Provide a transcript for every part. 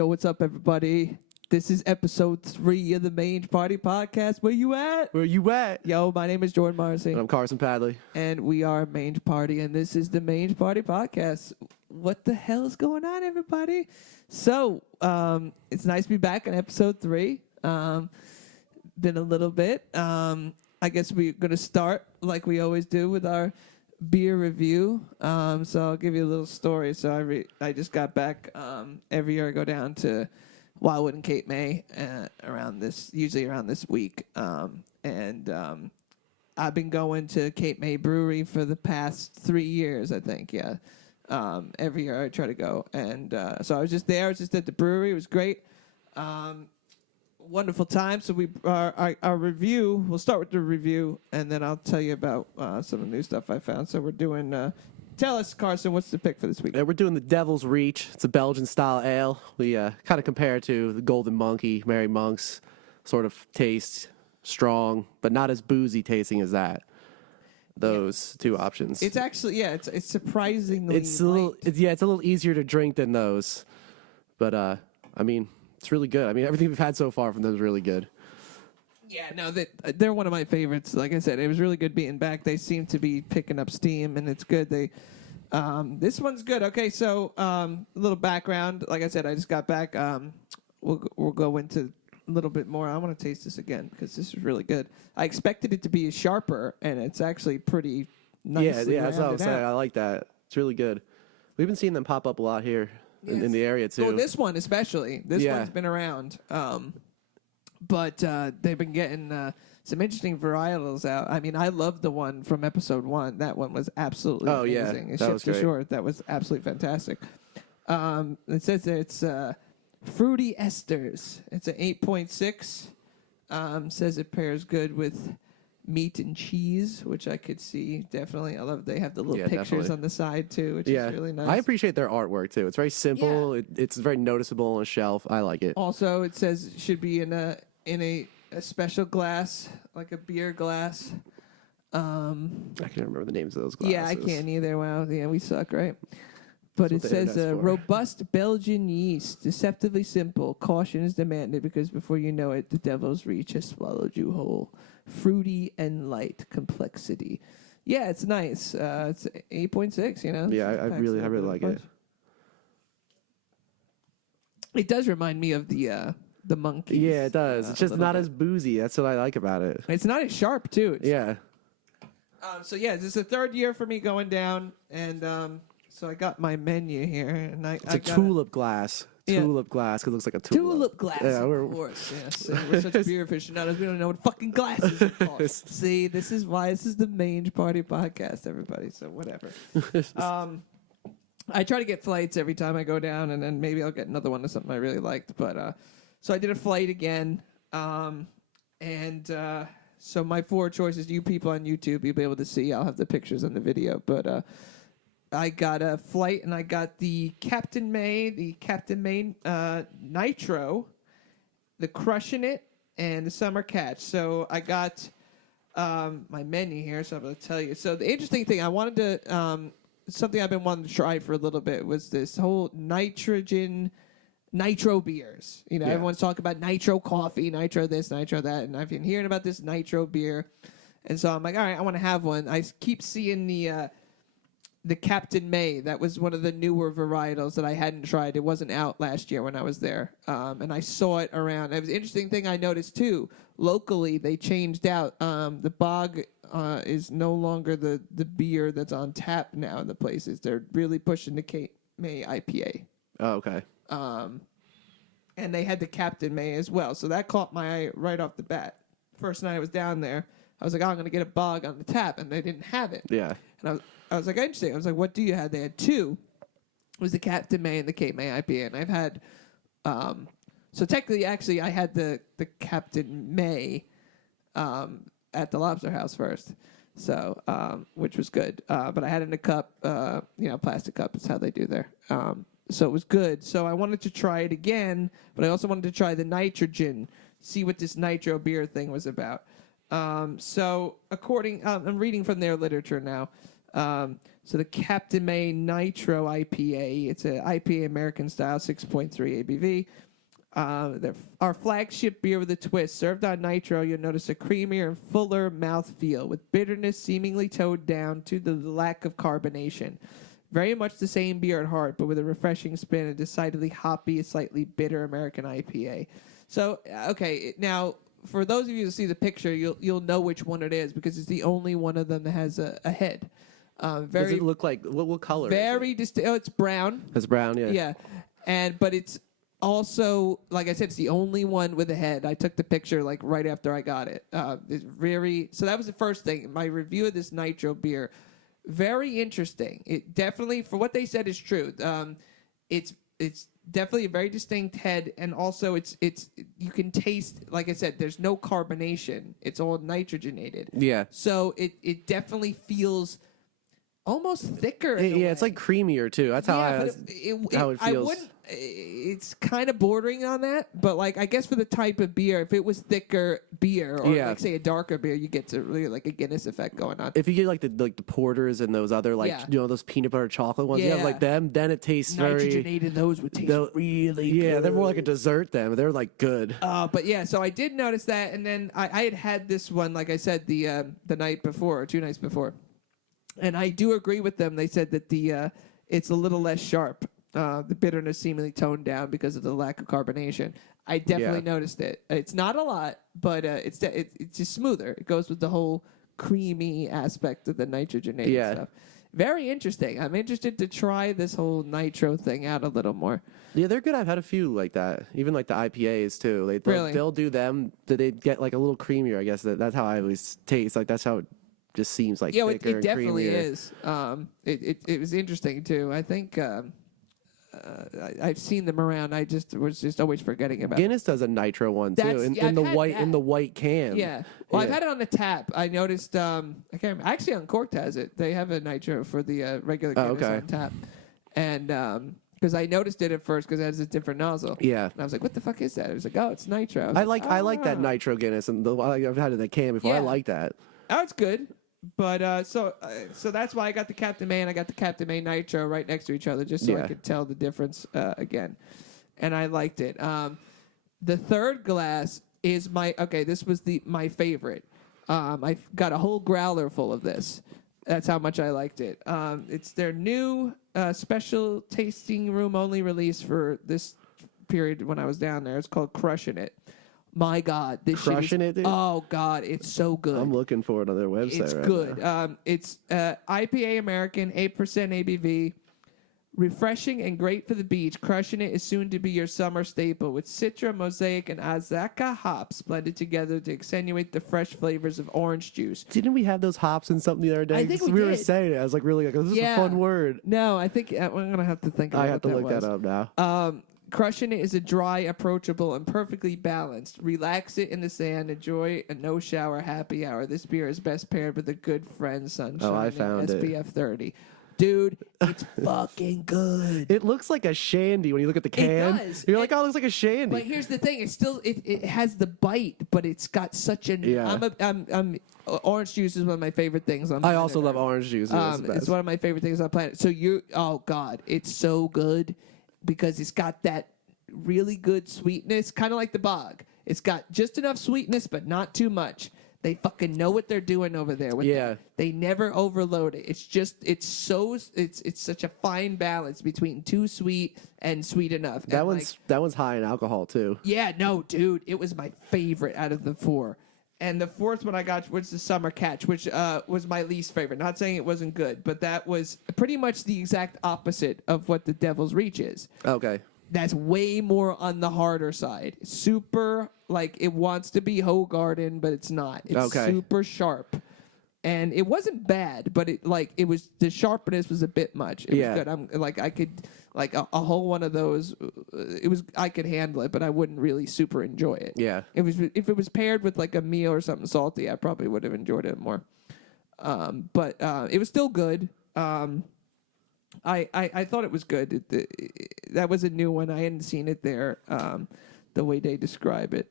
Yo, what's up, everybody? This is episode 3 of the Mange Party Podcast. Where you at? Where you at? Yo, my name is Jordan Marcy. And I'm Carson Padley. And we are Mange Party, and this is the Mange Party Podcast. What the hell is going on, everybody? So, it's nice to be back on episode 3. Been a little bit. I guess we're going to start, like we always do, with our beer review. So I'll give you a little story. So I just got back. Every year I go down to Wildwood and Cape May usually around this week. And I've been going to Cape May Brewery for the past 3 years, I think. Yeah. Every year I try to go. And so I was just there. I was just at the brewery. It was great. Wonderful time. So our review, we'll start with the review, and then I'll tell you about some of the new stuff I found. So we're doing, tell us, Carson, what's the pick for this week? We're doing the Devil's Reach. It's a Belgian-style ale. We kind of compare it to the Golden Monkey, Merry Monk's sort of taste, strong, but not as boozy tasting as that. Those two options. It's actually, it's surprisingly it's a little, it's a little easier to drink than those. But, I mean, it's really good. I mean, everything we've had so far from them is really good. Yeah, no, they're one of my favorites. Like I said, it was really good being back. They seem to be picking up steam, and it's good. This one's good. Okay, so a little background. Like I said, I just got back. We'll go into a little bit more. I want to taste this again because this is really good. I expected it to be sharper, and it's actually pretty nice. Yeah, that's what I was saying. I like that. It's really good. We've been seeing them pop up a lot here in the area, too. Oh, this one especially. This one's been around. But they've been getting some interesting varietals out. I mean, I love the one from episode 1. That one was absolutely amazing. Yeah, that was great. Short. That was absolutely fantastic. It says that it's fruity esters. It's an 8.6. Says it pairs good with meat and cheese, which I could see definitely. I love they have the little pictures on the side too, which is really nice. I appreciate their artwork too. It's very simple. Yeah. It's very noticeable on a shelf. I like it. Also, it says it should be in a special glass, like a beer glass. I can't remember the names of those glasses. Yeah, I can't either. Wow, yeah, we suck, right? But it says robust Belgian yeast, deceptively simple. Caution is demanded because before you know it, the devil's reach has swallowed you whole. Fruity and light complexity. Yeah, it's nice. It's 8.6, you know? Yeah, I really like it. It does remind me of the monkeys. Yeah, it does. It's just not as boozy. That's what I like about it. It's not as sharp, too. Yeah. So, this is the third year for me going down, and so I got my menu here. And it's a tulip glass. Tulip glass, because it looks like a tulip. Tulip glass, of course. Yes. We're such beer aficionados. We don't know what fucking glasses are called. See, this is why this is the Mange Party Podcast, everybody. So whatever. I try to get flights every time I go down, and then maybe I'll get another one of something I really liked. But so I did a flight again, so my 4 choices, you people on YouTube, you'll be able to see. I'll have the pictures on the video, but I got a flight, and I got the Captain May Nitro, the Crushing It, and the Summer Catch. So I got my menu here, so I'm going to tell you. So the interesting thing, I wanted to, something I've been wanting to try for a little bit was this whole nitro beers. You know, everyone's talking about nitro coffee, nitro this, nitro that, and I've been hearing about this nitro beer. And so I'm like, all right, I want to have one. I keep seeing the Captain May. That was one of the newer varietals that I hadn't tried. It wasn't out last year when I was there. And I saw it around. It was an interesting thing I noticed, too. Locally, they changed out. The Bog is no longer the beer that's on tap now in the places. They're really pushing the Cape May IPA. Oh, okay. And they had the Captain May as well. So that caught my eye right off the bat. First night I was down there, I was like, I'm going to get a Bog on the tap. And they didn't have it. Yeah. And I was like, interesting. I was like, what do you have? They had 2. It was the Captain May and the Cape May IPA. And I've had, so technically, actually, I had the Captain May at the Lobster House first. So, which was good. But I had it in a cup, plastic cup. It's how they do there. So it was good. So I wanted to try it again, but I also wanted to try the nitrogen, see what this nitro beer thing was about. So I'm reading from their literature now. So the Captain May Nitro IPA. It's an IPA American style, 6.3 ABV. Our flagship beer with a twist. Served on Nitro, you'll notice a creamier and fuller mouthfeel with bitterness seemingly toned down to the lack of carbonation. Very much the same beer at heart, but with a refreshing spin and decidedly hoppy, slightly bitter American IPA. So, okay, now for those of you who see the picture, you'll know which one it is because it's the only one of them that has a head. Does it look like what color? Very distinct. Oh, it's brown. It's brown, yeah. Yeah, but it's also, like I said, it's the only one with a head. I took the picture like right after I got it. So that was the first thing. My review of this Nitro beer, very interesting. It definitely, for what they said, is true. It's definitely a very distinct head, and also it's you can taste. Like I said, there's no carbonation. It's all nitrogenated. Yeah. So it definitely feels almost thicker. In a way. It's like creamier too. That's how how it feels. It's kind of bordering on that, but like I guess for the type of beer, if it was thicker beer or like say a darker beer, you get to really like a Guinness effect going on. If you get like the porters and those other those peanut butter chocolate ones, you have like them, then it tastes nitrogenated. Those would taste really good. Yeah, they're more like a dessert then. They're like good. But yeah, so I did notice that, and then I had this one, like I said, the night before or 2 nights before. And I do agree with them. They said that it's a little less sharp. The bitterness seemingly toned down because of the lack of carbonation. I definitely noticed it. It's not a lot, but it's just smoother. It goes with the whole creamy aspect of the nitrogenated stuff. Very interesting. I'm interested to try this whole nitro thing out a little more. Yeah, they're good. I've had a few like that. Even like the IPAs too. They'll do them. They get like a little creamier. I guess that's how I always taste. Like that's how it just seems like. Yeah, thicker it definitely and is. It was interesting too. I think. I've seen them around. I was just always forgetting about. Guinness does a nitro one too, in the white can. Yeah. Well, I've had it on the tap. I noticed. I can't remember. Actually, Uncorked has it. They have a nitro for the regular Guinness on tap, and because I noticed it at first because it has a different nozzle. Yeah. And I was like, "What the fuck is that?" It was like, "Oh, it's nitro." I like that nitro Guinness, and I've had it in the can before. I like that. Oh, it's good. But so that's why I got the Captain May and I got the Captain May Nitro right next to each other, just so I could tell the difference again, and I liked it. The third glass is this was my favorite. I got a whole growler full of this. That's how much I liked it. It's their new special tasting room only release for this period when I was down there. It's called Crushing It. My God, this Crushing it, dude? Oh God, it's so good. I'm looking for it on their website. It's right good. now. It's IPA American, 8% ABV, refreshing and great for the beach. Crushing It is soon to be your summer staple with Citra, Mosaic, and Azacca hops blended together to accentuate the fresh flavors of orange juice. Didn't we have those hops in something the other day? I think we were did. saying it. I was like, really, this is a fun word. No, I think I'm gonna have to think. I have to look that up now. Crushing It is a dry, approachable, and perfectly balanced. Relax it in the sand. Enjoy a no-shower happy hour. This beer is best paired with a good friend, sunshine, I found and SPF 30. Dude, it's fucking good. It looks like a shandy when you look at the can. It does. You're like, oh, it looks like a shandy. But here's the thing: it's still it has the bite, but it's got such an. I'm orange juice is one of my favorite things on. I also love orange juice. It's one of my favorite things on planet. So oh God, it's so good because it's got that really good sweetness, kind of like the bog. It's got just enough sweetness, but not too much. They fucking know what they're doing over there. They never overload it. It's such a fine balance between too sweet and sweet enough. That one's high in alcohol too. Yeah, no, dude, it was my favorite out of the four. And the fourth one I got was the Summer Catch, which was my least favorite. Not saying it wasn't good, but that was pretty much the exact opposite of what the Devil's Reach is. Okay. That's way more on the harder side. Super, like, it wants to be Hoegaarden, but it's not. It's super sharp. And it wasn't bad, but it was, the sharpness was a bit much. It was good. I could, like, a whole one of those, I could handle it, but I wouldn't really super enjoy it. Yeah. If it was paired with, like, a meal or something salty, I probably would have enjoyed it more. But it was still good. I thought it was good. That was a new one. I hadn't seen it there. The way they describe it,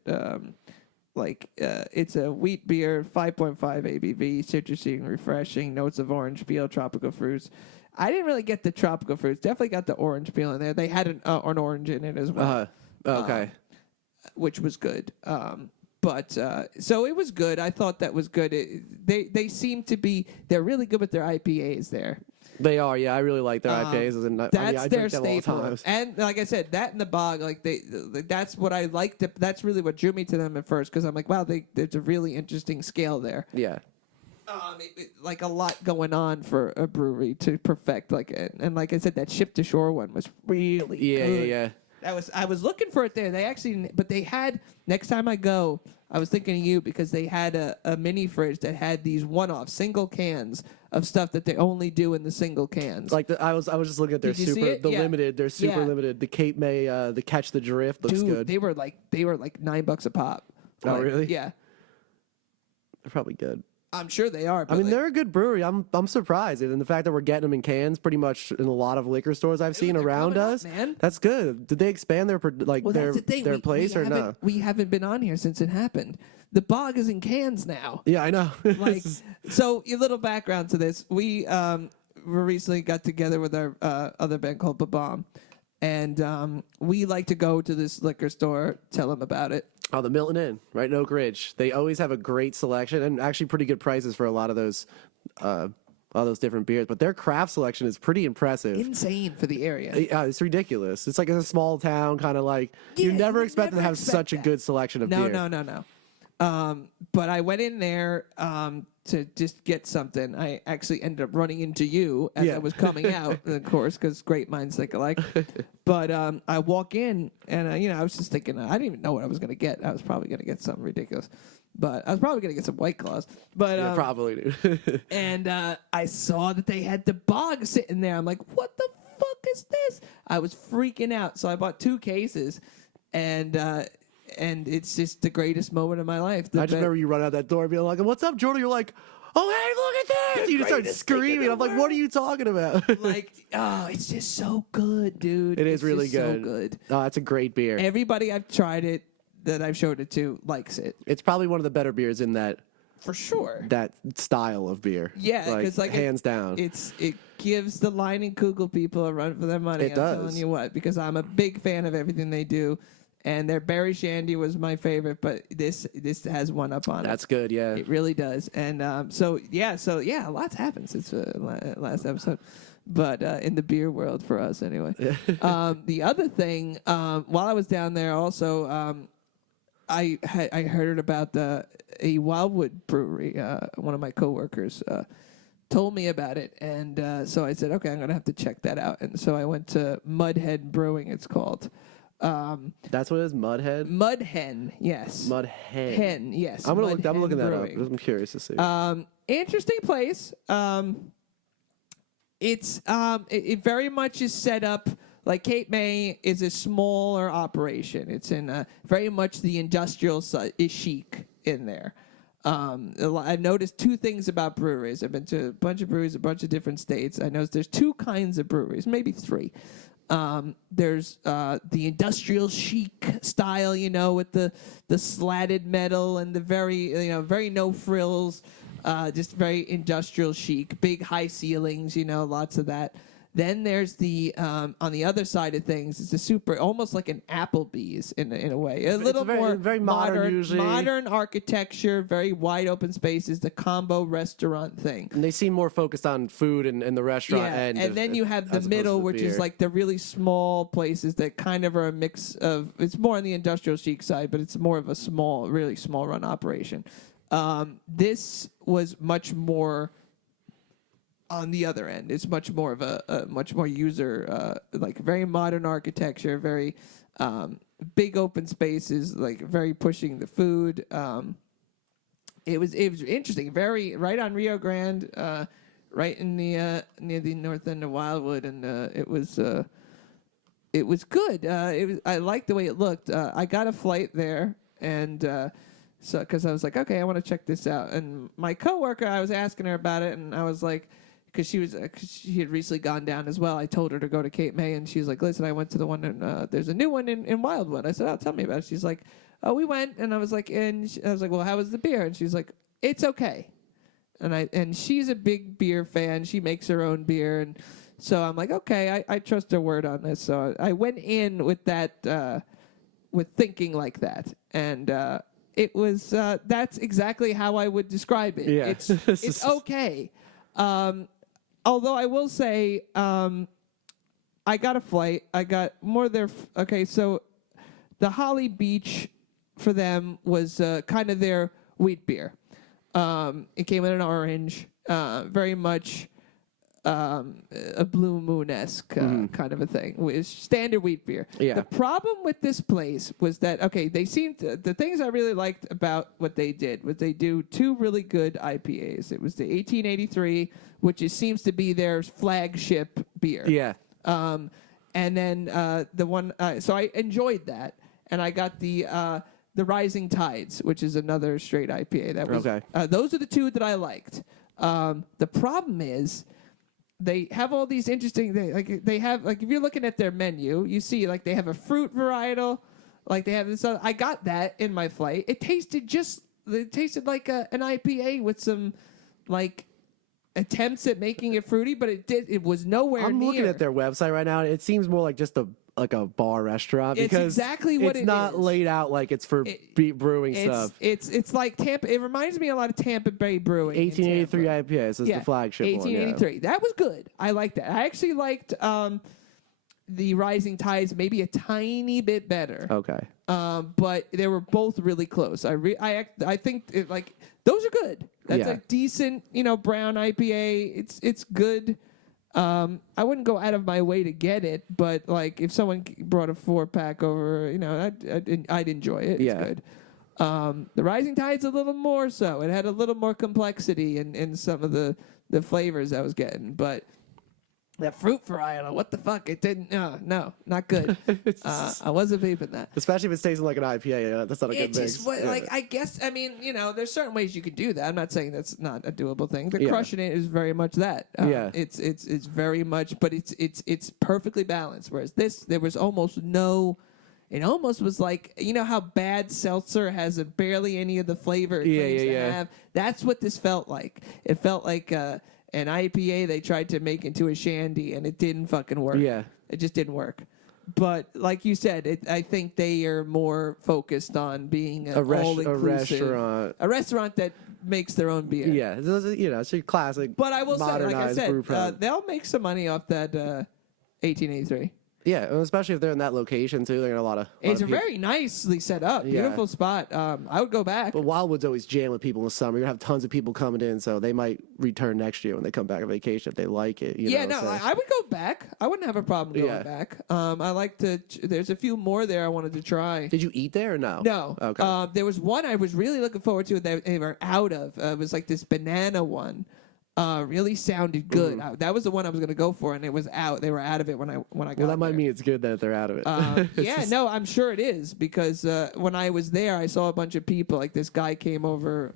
It's a wheat beer, 5.5 ABV, citrusy and refreshing, notes of orange peel, tropical fruits. I didn't really get the tropical fruits. Definitely got the orange peel in there. They had an orange in it as well. Okay. Which was good. So it was good. I thought that was good. They seem to be, they're really good with their IPAs there. They are, yeah. I really like their IPAs. And That's I their drink them all the staple. time. And like I said, that and the bog, that's what I liked. That's really what drew me to them at first, because I'm like, wow, there's a really interesting scale there. Yeah. Like a lot going on for a brewery to perfect. And like I said, that ship to shore one was really good. Yeah. I was looking for it there. But they had, next time I go, I was thinking of you, because they had a mini fridge that had these one-off single cans of stuff that they only do in the single cans. Like I was just looking at their Did you see it? Yeah. limited. They're super limited. The Cape May, the Catch the Drift looks Dude, good. they were like $9 a pop. Oh, really? Yeah. They're probably good. I'm sure they are. I mean, they're a good brewery. I'm surprised, and the fact that we're getting them in cans, pretty much in a lot of liquor stores I've seen they're around coming up, us. man. That's good. Did they expand their that's the thing. their place or no? We haven't been on here since it happened. The bog is in cans now. Yeah, I know. So a little background to this. We recently got together with our other band called Babam, and we like to go to this liquor store, tell them about it. Oh, the Milton Inn, right in Oak Ridge. They always have a great selection and actually pretty good prices for a lot of those all those different beers. But their craft selection is pretty impressive. Insane for the area. Yeah, it's ridiculous. It's like a small town, kind of like you never expect to have such a good selection of beer. No. But I went in there to just get something. I actually ended up running into you as I was coming out, of course, because great minds think alike. But I walk in, and I was just thinking, I didn't even know what I was going to get. I was probably going to get something ridiculous. But I was probably going to get some White Claws. But Yeah, probably, dude. and I saw that they had the bog sitting there. I'm like, what the fuck is this? I was freaking out. So I bought 2 cases, and it's just the greatest moment of my life. I just remember you run out that door and being like, "What's up, Jordan?" You're like, "Oh, hey, look at this!" You just start screaming. I'm like, "What are you talking about?" It's just so good, dude. It is really just good. So good. Oh, it's a great beer. Everybody I've tried it, that I've showed it to, likes it. It's probably one of the better beers in that For sure. that style of beer. Yeah, because hands down. it gives the Line and Kugel people a run for their money. It I'm does. telling you what, because I'm a big fan of everything they do. And their berry shandy was my favorite, but this has one up on it. That's good, yeah. It really does. And lots happened since last episode, but in the beer world for us anyway. The other thing, while I was down there, also I heard about a Wildwood brewery. One of my coworkers told me about it, and so I said, okay, I'm gonna have to check that out. And so I went to Mudhead Brewing. It's called. That's what it is, Mudhead? Mudhen, yes. Mudhen. Hen, yes. I'm looking that Brewing. up. I'm curious to see. Interesting place. It very much is set up like Cape May is a smaller operation. It's in very much the industrial chic in there. I've noticed 2 things about breweries. I've been to a bunch of breweries, a bunch of different states. I noticed there's 2 kinds of breweries, maybe 3. There's the industrial chic style, with the slatted metal and the very no frills, just very industrial chic, big high ceilings, lots of that. Then there's the on the other side of things, it's a super, almost like an Applebee's in a way, a little more very modern, usually. Modern architecture, very wide open spaces, the combo restaurant thing. And they seem more focused on food and the restaurant end. And then you have the middle, which is like the really small places that kind of are a mix of. It's more on the industrial chic side, but it's more of a really small run operation. This was much more on the other end. It's much more of a much more user, like very modern architecture, very big open spaces, like very pushing the food. It was interesting, very right on Rio Grande, right in the near the north end of Wildwood, and it was good. I liked the way it looked. I got a flight there, and so because I was like, okay, I want to check this out. And my coworker, I was asking her about it, and I was like, because she had recently gone down as well. I told her to go to Cape May, and she's like, "Listen, I went to the one in there's a new one in Wildwood." I said, "Oh, tell me about it." She's like, "Oh, we went," and I was like, I was like, "Well, how was the beer?" And she's like, "It's okay." And she's a big beer fan. She makes her own beer, and so I'm like, okay, I trust her word on this. So I went in with that, with thinking like that, and it was that's exactly how I would describe it. Yeah. It's okay. Although I will say, I got a flight. I got more their. Okay, so the Holly Beach for them was kind of their wheat beer. It came in an orange, very much a Blue Moon-esque kind of a thing. It was standard wheat beer. Yeah. The problem with this place was that, okay, they seemed the things I really liked about what they did was they do two really good IPAs. It was the 1883, which seems to be their flagship beer. Yeah. And then the one, so I enjoyed that, and I got the Rising Tides, which is another straight IPA. That was Okay. Those are the two that I liked. The problem is they have all these interesting things. Like they have, like if you're looking at their menu, you see like they have a fruit varietal, like they have this. I got that in my flight. It tasted like an IPA with some like attempts at making it fruity, but it was nowhere I'm near. looking at their website right now. It seems more like just a bar restaurant It's because exactly what it's it not is. laid out like it's for brewing stuff. It's like Tampa. It reminds me a lot of Tampa Bay Brewing. 1883 in Tampa. IPA. So it's the flagship 1883. one. That was good. I liked that. I actually liked the Rising Tides maybe a tiny bit better. Okay. But they were both really close. I think like those are good. That's a decent brown IPA. It's good. I wouldn't go out of my way to get it, but like if someone brought a 4-pack over, I'd enjoy it. Yeah. It's good. The Rising Tide's a little more so. It had a little more complexity in some of the flavors I was getting, but that fruit varietal, what the fuck? It didn't. No, not good. I wasn't vaping that. Especially if it's tasting like an IPA. That's not a good mix. Like I guess I mean there's certain ways you could do that. I'm not saying that's not a doable thing. The crushing it is very much that. It's very much, but it's perfectly balanced. Whereas this, there was almost no. It almost was like how bad seltzer has barely any of the flavor it claims to have. That's what this felt like. It felt like an IPA they tried to make into a shandy, and it didn't fucking work. Yeah. It just didn't work. But like you said, I think they are more focused on being a restaurant that makes their own beer. Yeah, it's a classic. But I will say, like I said, said, they'll make some money off that 1883. Yeah, especially if they're in that location too. They're in a lot of. It's very nicely set up. Yeah. Beautiful spot. I would go back. But Wildwood's always jammed with people in the summer. You're gonna have tons of people coming in, so they might return next year when they come back on vacation if they like it. I would go back. I wouldn't have a problem going back. I like to. There's a few more there I wanted to try. Did you eat there or no? No. Okay. There was one I was really looking forward to that they were out of. It was like this banana one. Really sounded good. That was the one I was going to go for, and it was out. They were out of it when I got Well, that might there. mean it's good that they're out of it. I'm sure it is because when I was there, I saw a bunch of people. Like this guy came over.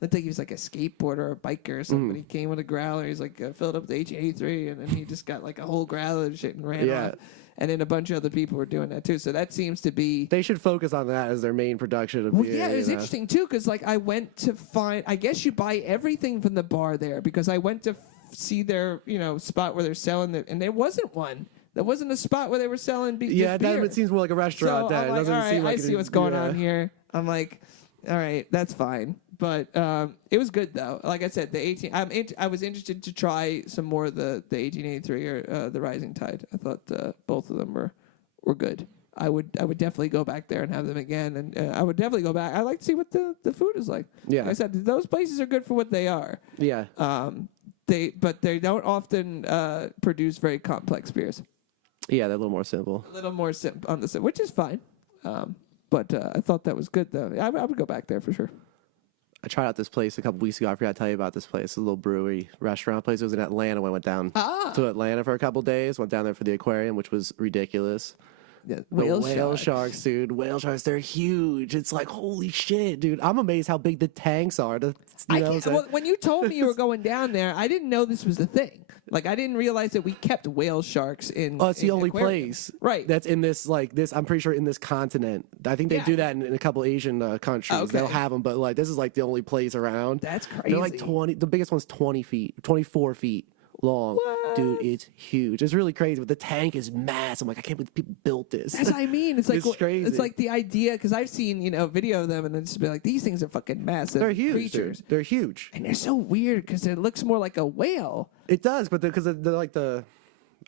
Looked like he was like a skateboarder or a biker or something. He came with a growler. He's like filled up the H83, and then he just got like a whole growler and shit and ran off. And then a bunch of other people were doing that too. So that seems to be. They should focus on that as their main production of beer. Yeah, it was interesting too because like I went to find. I guess you buy everything from the bar there because I went to see their spot where they're selling it, and there wasn't one. There wasn't a spot where they were selling beer. It seems more like a restaurant. So that I'm like, all right, I see what's going on here. here. I'm like, all right, that's fine. But it was good though. Like I said, I was interested to try some more of the 1883 or the Rising Tide. I thought both of them were good. I would definitely go back there and have them again, and I would definitely go back. I like to see what the food is like. Yeah, like I said, those places are good for what they are. Yeah. But they don't often produce very complex beers. Yeah, they're a little more simple. A little more simple on the which is fine. But I thought that was good though. I would go back there for sure. I tried out this place a couple weeks ago. I forgot to tell you about this place. A little brewery restaurant place. It was in Atlanta when I went down to Atlanta for a couple days. Went down there for the aquarium, which was ridiculous. The Whale whale sharks. sharks, dude. Whale sharks, they're huge. It's like, holy shit, dude. I'm amazed how big the tanks are. You know what I'm saying? Well, when you told me you were going down there, I didn't know this was the thing. Like, I didn't realize that we kept whale sharks in. Oh, it's the in only aquariums. place, Right? That's in this, like this. I'm pretty sure in this continent. I think they Yeah. do that in a couple Asian countries. Okay. They'll have them, but like this is like the only place around. That's crazy. They're like 20. The biggest one's 20 feet, 24 feet long. What? Dude, it's huge. It's really crazy. But the tank is massive. I'm like, I can't believe people built this. That's what I mean. It's like It's crazy. It's like the idea because I've seen video of them and then just be like, these things are fucking massive. They're huge. creatures, Dude. They're huge. and they're so weird because it looks more like a whale. It does, but because they're like the,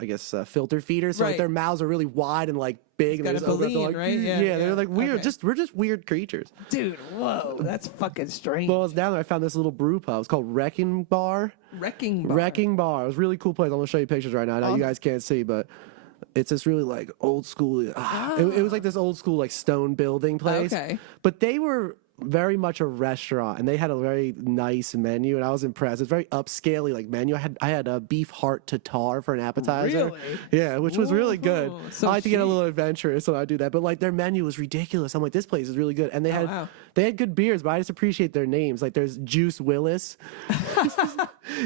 I guess, filter feeders. So Right. like their mouths are really wide and like big. Got and a they just open up, baleen, like, right? Yeah, Yeah, they're yeah. like weird. Okay. We're just weird creatures. Dude, whoa, that's fucking strange. Well, I was down there. I found this little brew pub. It's called Wrecking Bar. Wrecking bar. Wrecking Bar. It was a really cool place. I'm gonna show you pictures right now. I know you guys can't see, but it's this really like old school. It was like this old school like stone building place. Okay. But they were very much a restaurant, and they had a very nice menu, and I was impressed. It's very upscale like menu. I had a beef heart tartare for an appetizer. Really? Yeah, which was really good. Whoa, so I like to get a chic. little adventurous when I do that, but like their menu was ridiculous. I'm like, this place is really good, and wow. they had good beers, but I just appreciate their names. Like there's Juice Willis,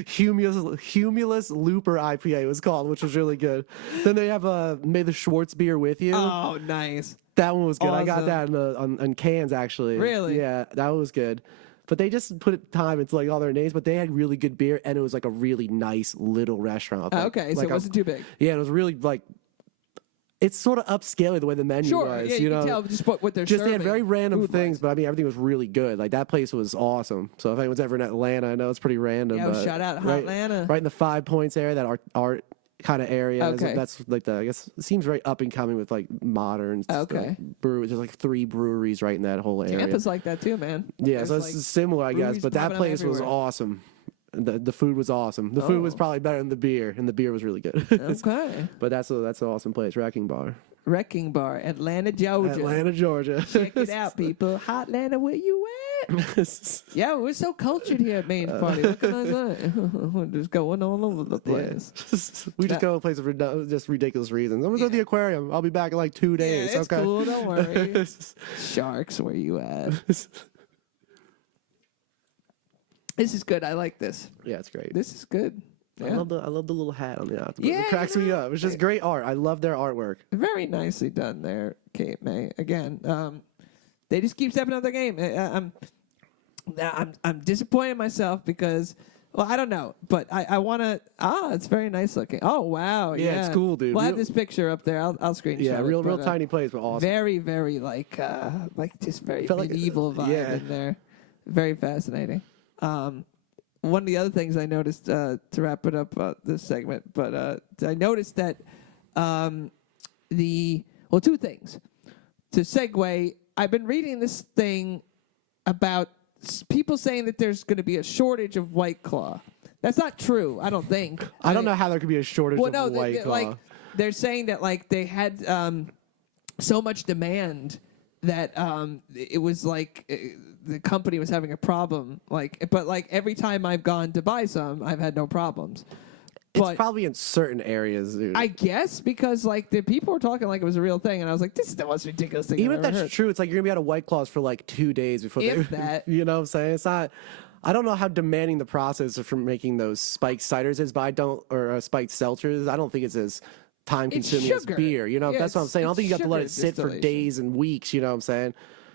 Humulus Looper IPA was called, which was really good. Then they have May the Schwartz beer with you. Oh, nice. That one was good. I got Awesome. that on cans actually. Really? Yeah, that was good. But they just put time into like all their names, but they had really good beer, and it was like a really nice little restaurant. Like, Okay, so like it wasn't too big. Yeah, it was really like. It's sort of upscale the way the menu Sure, was. yeah, you know, can tell just what they're just serving. they had very random food-wise. things, but I mean everything was really good. Like that place was awesome. So if anyone's ever in Atlanta, I know it's pretty random. Yeah, well, but shout out right, Atlanta. right in the 5 Points area, that art kind of area. Okay. That's like the I guess it seems very up and coming with like modern. Okay. Breweries. There's like 3 breweries right in that whole area. Tampa's like that too, man. Yeah, There's, so it's like, similar, I guess. breweries But that popping up place was everywhere. awesome. The food was awesome. The food was Oh. probably better than the beer, and the beer was really good. Okay. But that's an awesome place, Wrecking Bar, Wrecking Bar, Atlanta, Georgia. Atlanta, Georgia. Check it out, people. Hotlanta, where you at? Yeah, we're so cultured here at Mange Party. What can I say? We're just going all over the place. We just go to places for just ridiculous reasons. I'm gonna go to the aquarium. I'll be back in like 2 Yeah, days. it's okay. cool. Don't worry. Sharks, where you at? This is good. I like this. Yeah, it's great. This is good. I Yeah. love the little hat on the octopus. Yeah, It cracks me up. It's just great art. I love their artwork. Very nicely done there, Kate May. Again, they just keep stepping up their game. I'm disappointed in myself because, well, I don't know, but I want to. It's very nice looking. Oh wow, Yeah, it's cool, dude. We'll have Real- this picture up there. I'll screenshot. Yeah, it, real but, tiny place, but awesome. Very, very like just very Felt like- medieval vibe yeah. in there. Very fascinating. One of the other things I noticed to wrap it up this segment, but I noticed that two things. To segue, I've been reading this thing about people saying that there's going to be a shortage of White Claw. That's not true. I don't think. I don't know how there could be a shortage Well, no, of White Claw. like they're saying that like they had so much demand that it was like the company was having a problem. But every time I've gone to buy some, I've had no problems. It's But probably in certain areas, dude. I guess because like the people were talking like it was a real thing, and I was like, this is the most ridiculous thing. Even I've if ever that's heard. true, it's like you're gonna be out of White Claws for like 2 days before If they. that. You know what I'm saying? It's not. I don't know how demanding the process for making those spiked ciders is, but spiked seltzers. I don't think it's as time consuming as sugar. beer. You know, Yeah, that's what I'm saying. I don't it's think you have to let it sugar sit for distillation. days and weeks. You know what I'm saying?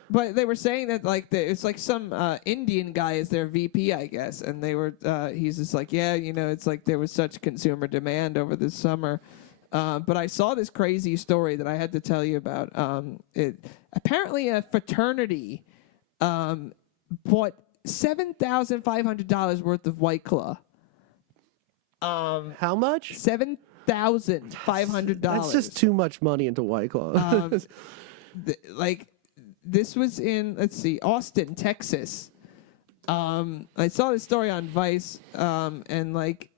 But they were saying that like it's like some Indian guy is their VP, I guess, and they were he's just like, yeah, it's like there was such consumer demand over this summer. But I saw this crazy story that I had to tell you about. Apparently a fraternity bought $7,500 worth of White Claw. How much? $7,500. That's just too much money into White Claw. This was in, let's see, Austin, Texas. I saw this story on Vice, and like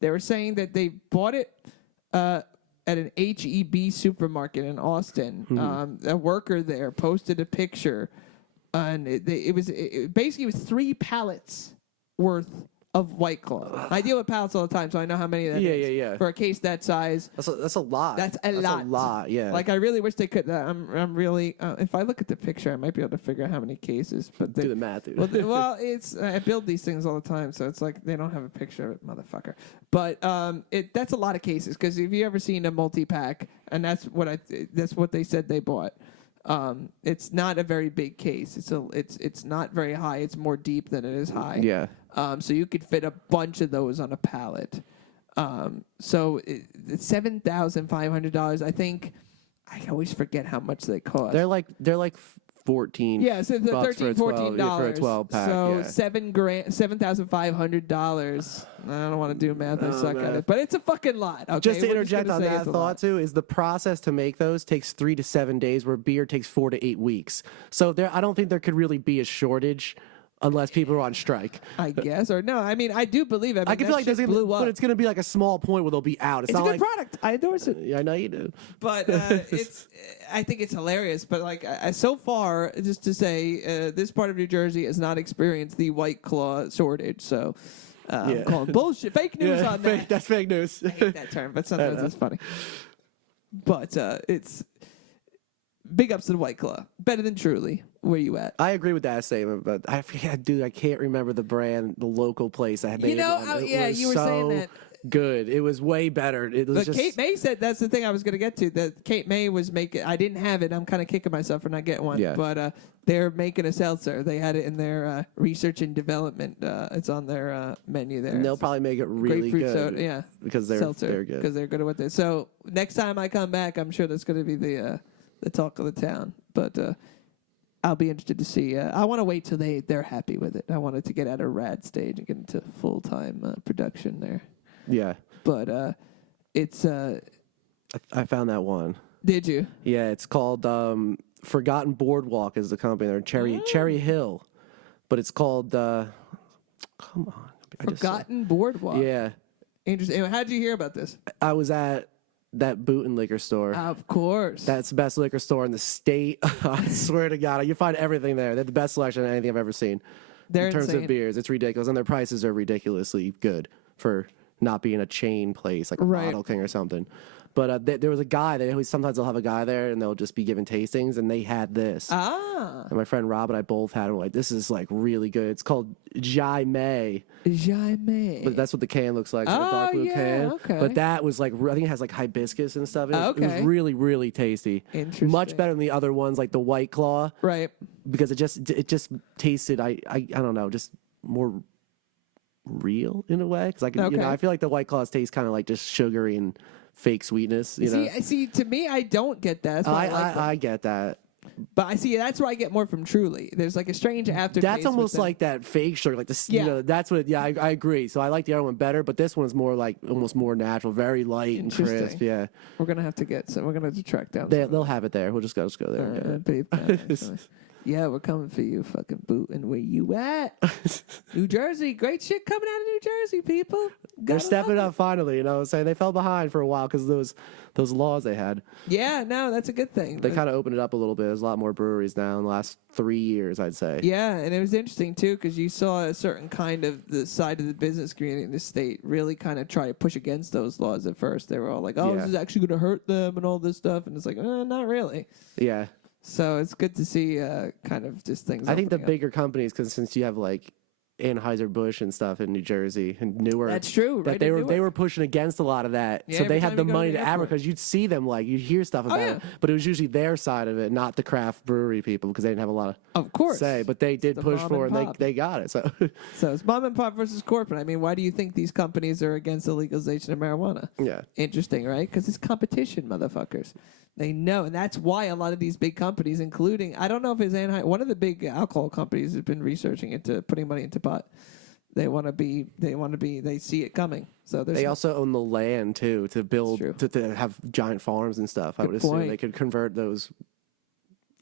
they were saying that they bought it at an HEB supermarket in Austin. A worker there posted a picture, and it was 3 pallets worth of White Claw. I deal with pallets all the time, so I know how many that is. Yeah. For a case that size, That's a lot. that's a lot. A lot, yeah. Like, I really wish they could. I'm really. If I look at the picture, I might be able to figure out how many cases. But do the math, dude. well, it's I build these things all the time, so it's like they don't have a picture of it, motherfucker. But that's a lot of cases, because if you ever seen a multi-pack, and that's what they said they bought. It's not a very big case. It's not very high. It's more deep than it is high. Yeah. So you could fit a bunch of those on a pallet. So it's $7,500. I think I always forget how much they cost. They're like 14. Yeah, so the $13, $14 for a 12 pack. So yeah. $7,500. I don't want to do math. I suck at it, but it's a fucking lot. Okay? Just to We're interject gonna on say that it's a thought lot. too, is the process to make those takes 3 to 7 days, where beer takes 4 to 8 weeks. So I don't think there could really be a shortage unless people are on strike. I guess, or no. I mean, I do believe it. I can feel like but it's going to be like a small point where they'll be out. It's not a good like, product. I endorse it. Yeah, I know you do. But I think it's hilarious. But like, so far, just to say, this part of New Jersey has not experienced the White Claw shortage. So I'm calling bullshit, fake news on that. That's fake news. I hate that term, but sometimes it's funny. But it's big ups to the White Claw. Better than Truly. Where you at? I agree with that statement, but I forget, dude. I can't remember the brand, the local place that made it. You were saying that. Good. It was way better. It was But Kate May said that's the thing I was going to get to. That Kate May was making. I didn't have it. I'm kind of kicking myself for not getting one. Yeah. But they're making a seltzer. They had it in their research and development. It's on their menu there. And they'll probably make it really grapefruit good. soda, yeah, because they're good. Because they're good at what they. So next time I come back, I'm sure that's going to be the talk of the town. But I'll be interested to see. I want to wait till they're happy with it. I want it to get out of rad stage and get into full time production there. Yeah. But it's. I found that one. Did you? Yeah, it's called Forgotten Boardwalk is the company. They're Cherry Hill, but it's called. Come on. Forgotten Boardwalk. Yeah. Interesting. How did you hear about this? I was at that boot and liquor store. Of course. That's the best liquor store in the state. I swear to God, you find everything there. They have the best selection of anything I've ever seen. They're in terms insane. of beers. It's ridiculous, and their prices are ridiculously good for not being a chain place like a Bottle King or something. But there was a guy. Sometimes they'll have a guy there, and they'll just be giving tastings, and they had this. And my friend Rob and I both had it. We're like, this is like really good. It's called Jai May. But that's what the can looks like. It's like a dark blue can. Okay. But that was like, I think it has like hibiscus and stuff. It was really, really tasty. Interesting. Much better than the other ones, like the White Claw. Right. Because it just tasted, I don't know, just more real in a way. Because I feel like the White Claws taste kind of like just sugary and fake sweetness. See, to me, I don't get that. That's why I get that. But I see that's where I get more from Truly. There's like a strange aftertaste. That's almost like that fake sugar, like this. Yeah. That's what. Yeah, I agree. So I like the other one better, but this one is more like almost more natural, very light and crisp. Yeah, we're gonna have to get some. We're gonna have to track down. They'll have it there. We'll just go there. And get it. Babe, yeah, we're coming for you, fucking boot. And where you at? New Jersey, great shit coming out of New Jersey, people. They're stepping up finally. Saying they fell behind for a while because those laws they had. Yeah, no, that's a good thing. They kind of opened it up a little bit. There's a lot more breweries now in the last 3 years, I'd say. Yeah, and it was interesting too because you saw a certain kind of the side of the business community in the state really kind of try to push against those laws at first. They were all like, "Oh, this is actually going to hurt them" and all this stuff, and it's like, not really. Yeah. So it's good to see kind of just things. I think the bigger companies, because since you have like Anheuser-Busch and stuff in New Jersey and Newark. That's true. That they were pushing against a lot of that. Yeah, so they every had time the you go money to to the airport. advertise. You'd see them, like, you'd hear stuff about it. But it was usually their side of it, not the craft brewery people, because they didn't have a lot of say. But they did push for it, and they got it. So it's mom and pop versus corporate. I mean, why do you think these companies are against the legalization of marijuana? Yeah. Interesting, right? Because it's competition, motherfuckers. They know, and that's why a lot of these big companies, including, I don't know if it's one of the big alcohol companies has been researching into putting money into pot. They see it coming. So they also own the land too to build to have giant farms and stuff. I would assume they could convert those,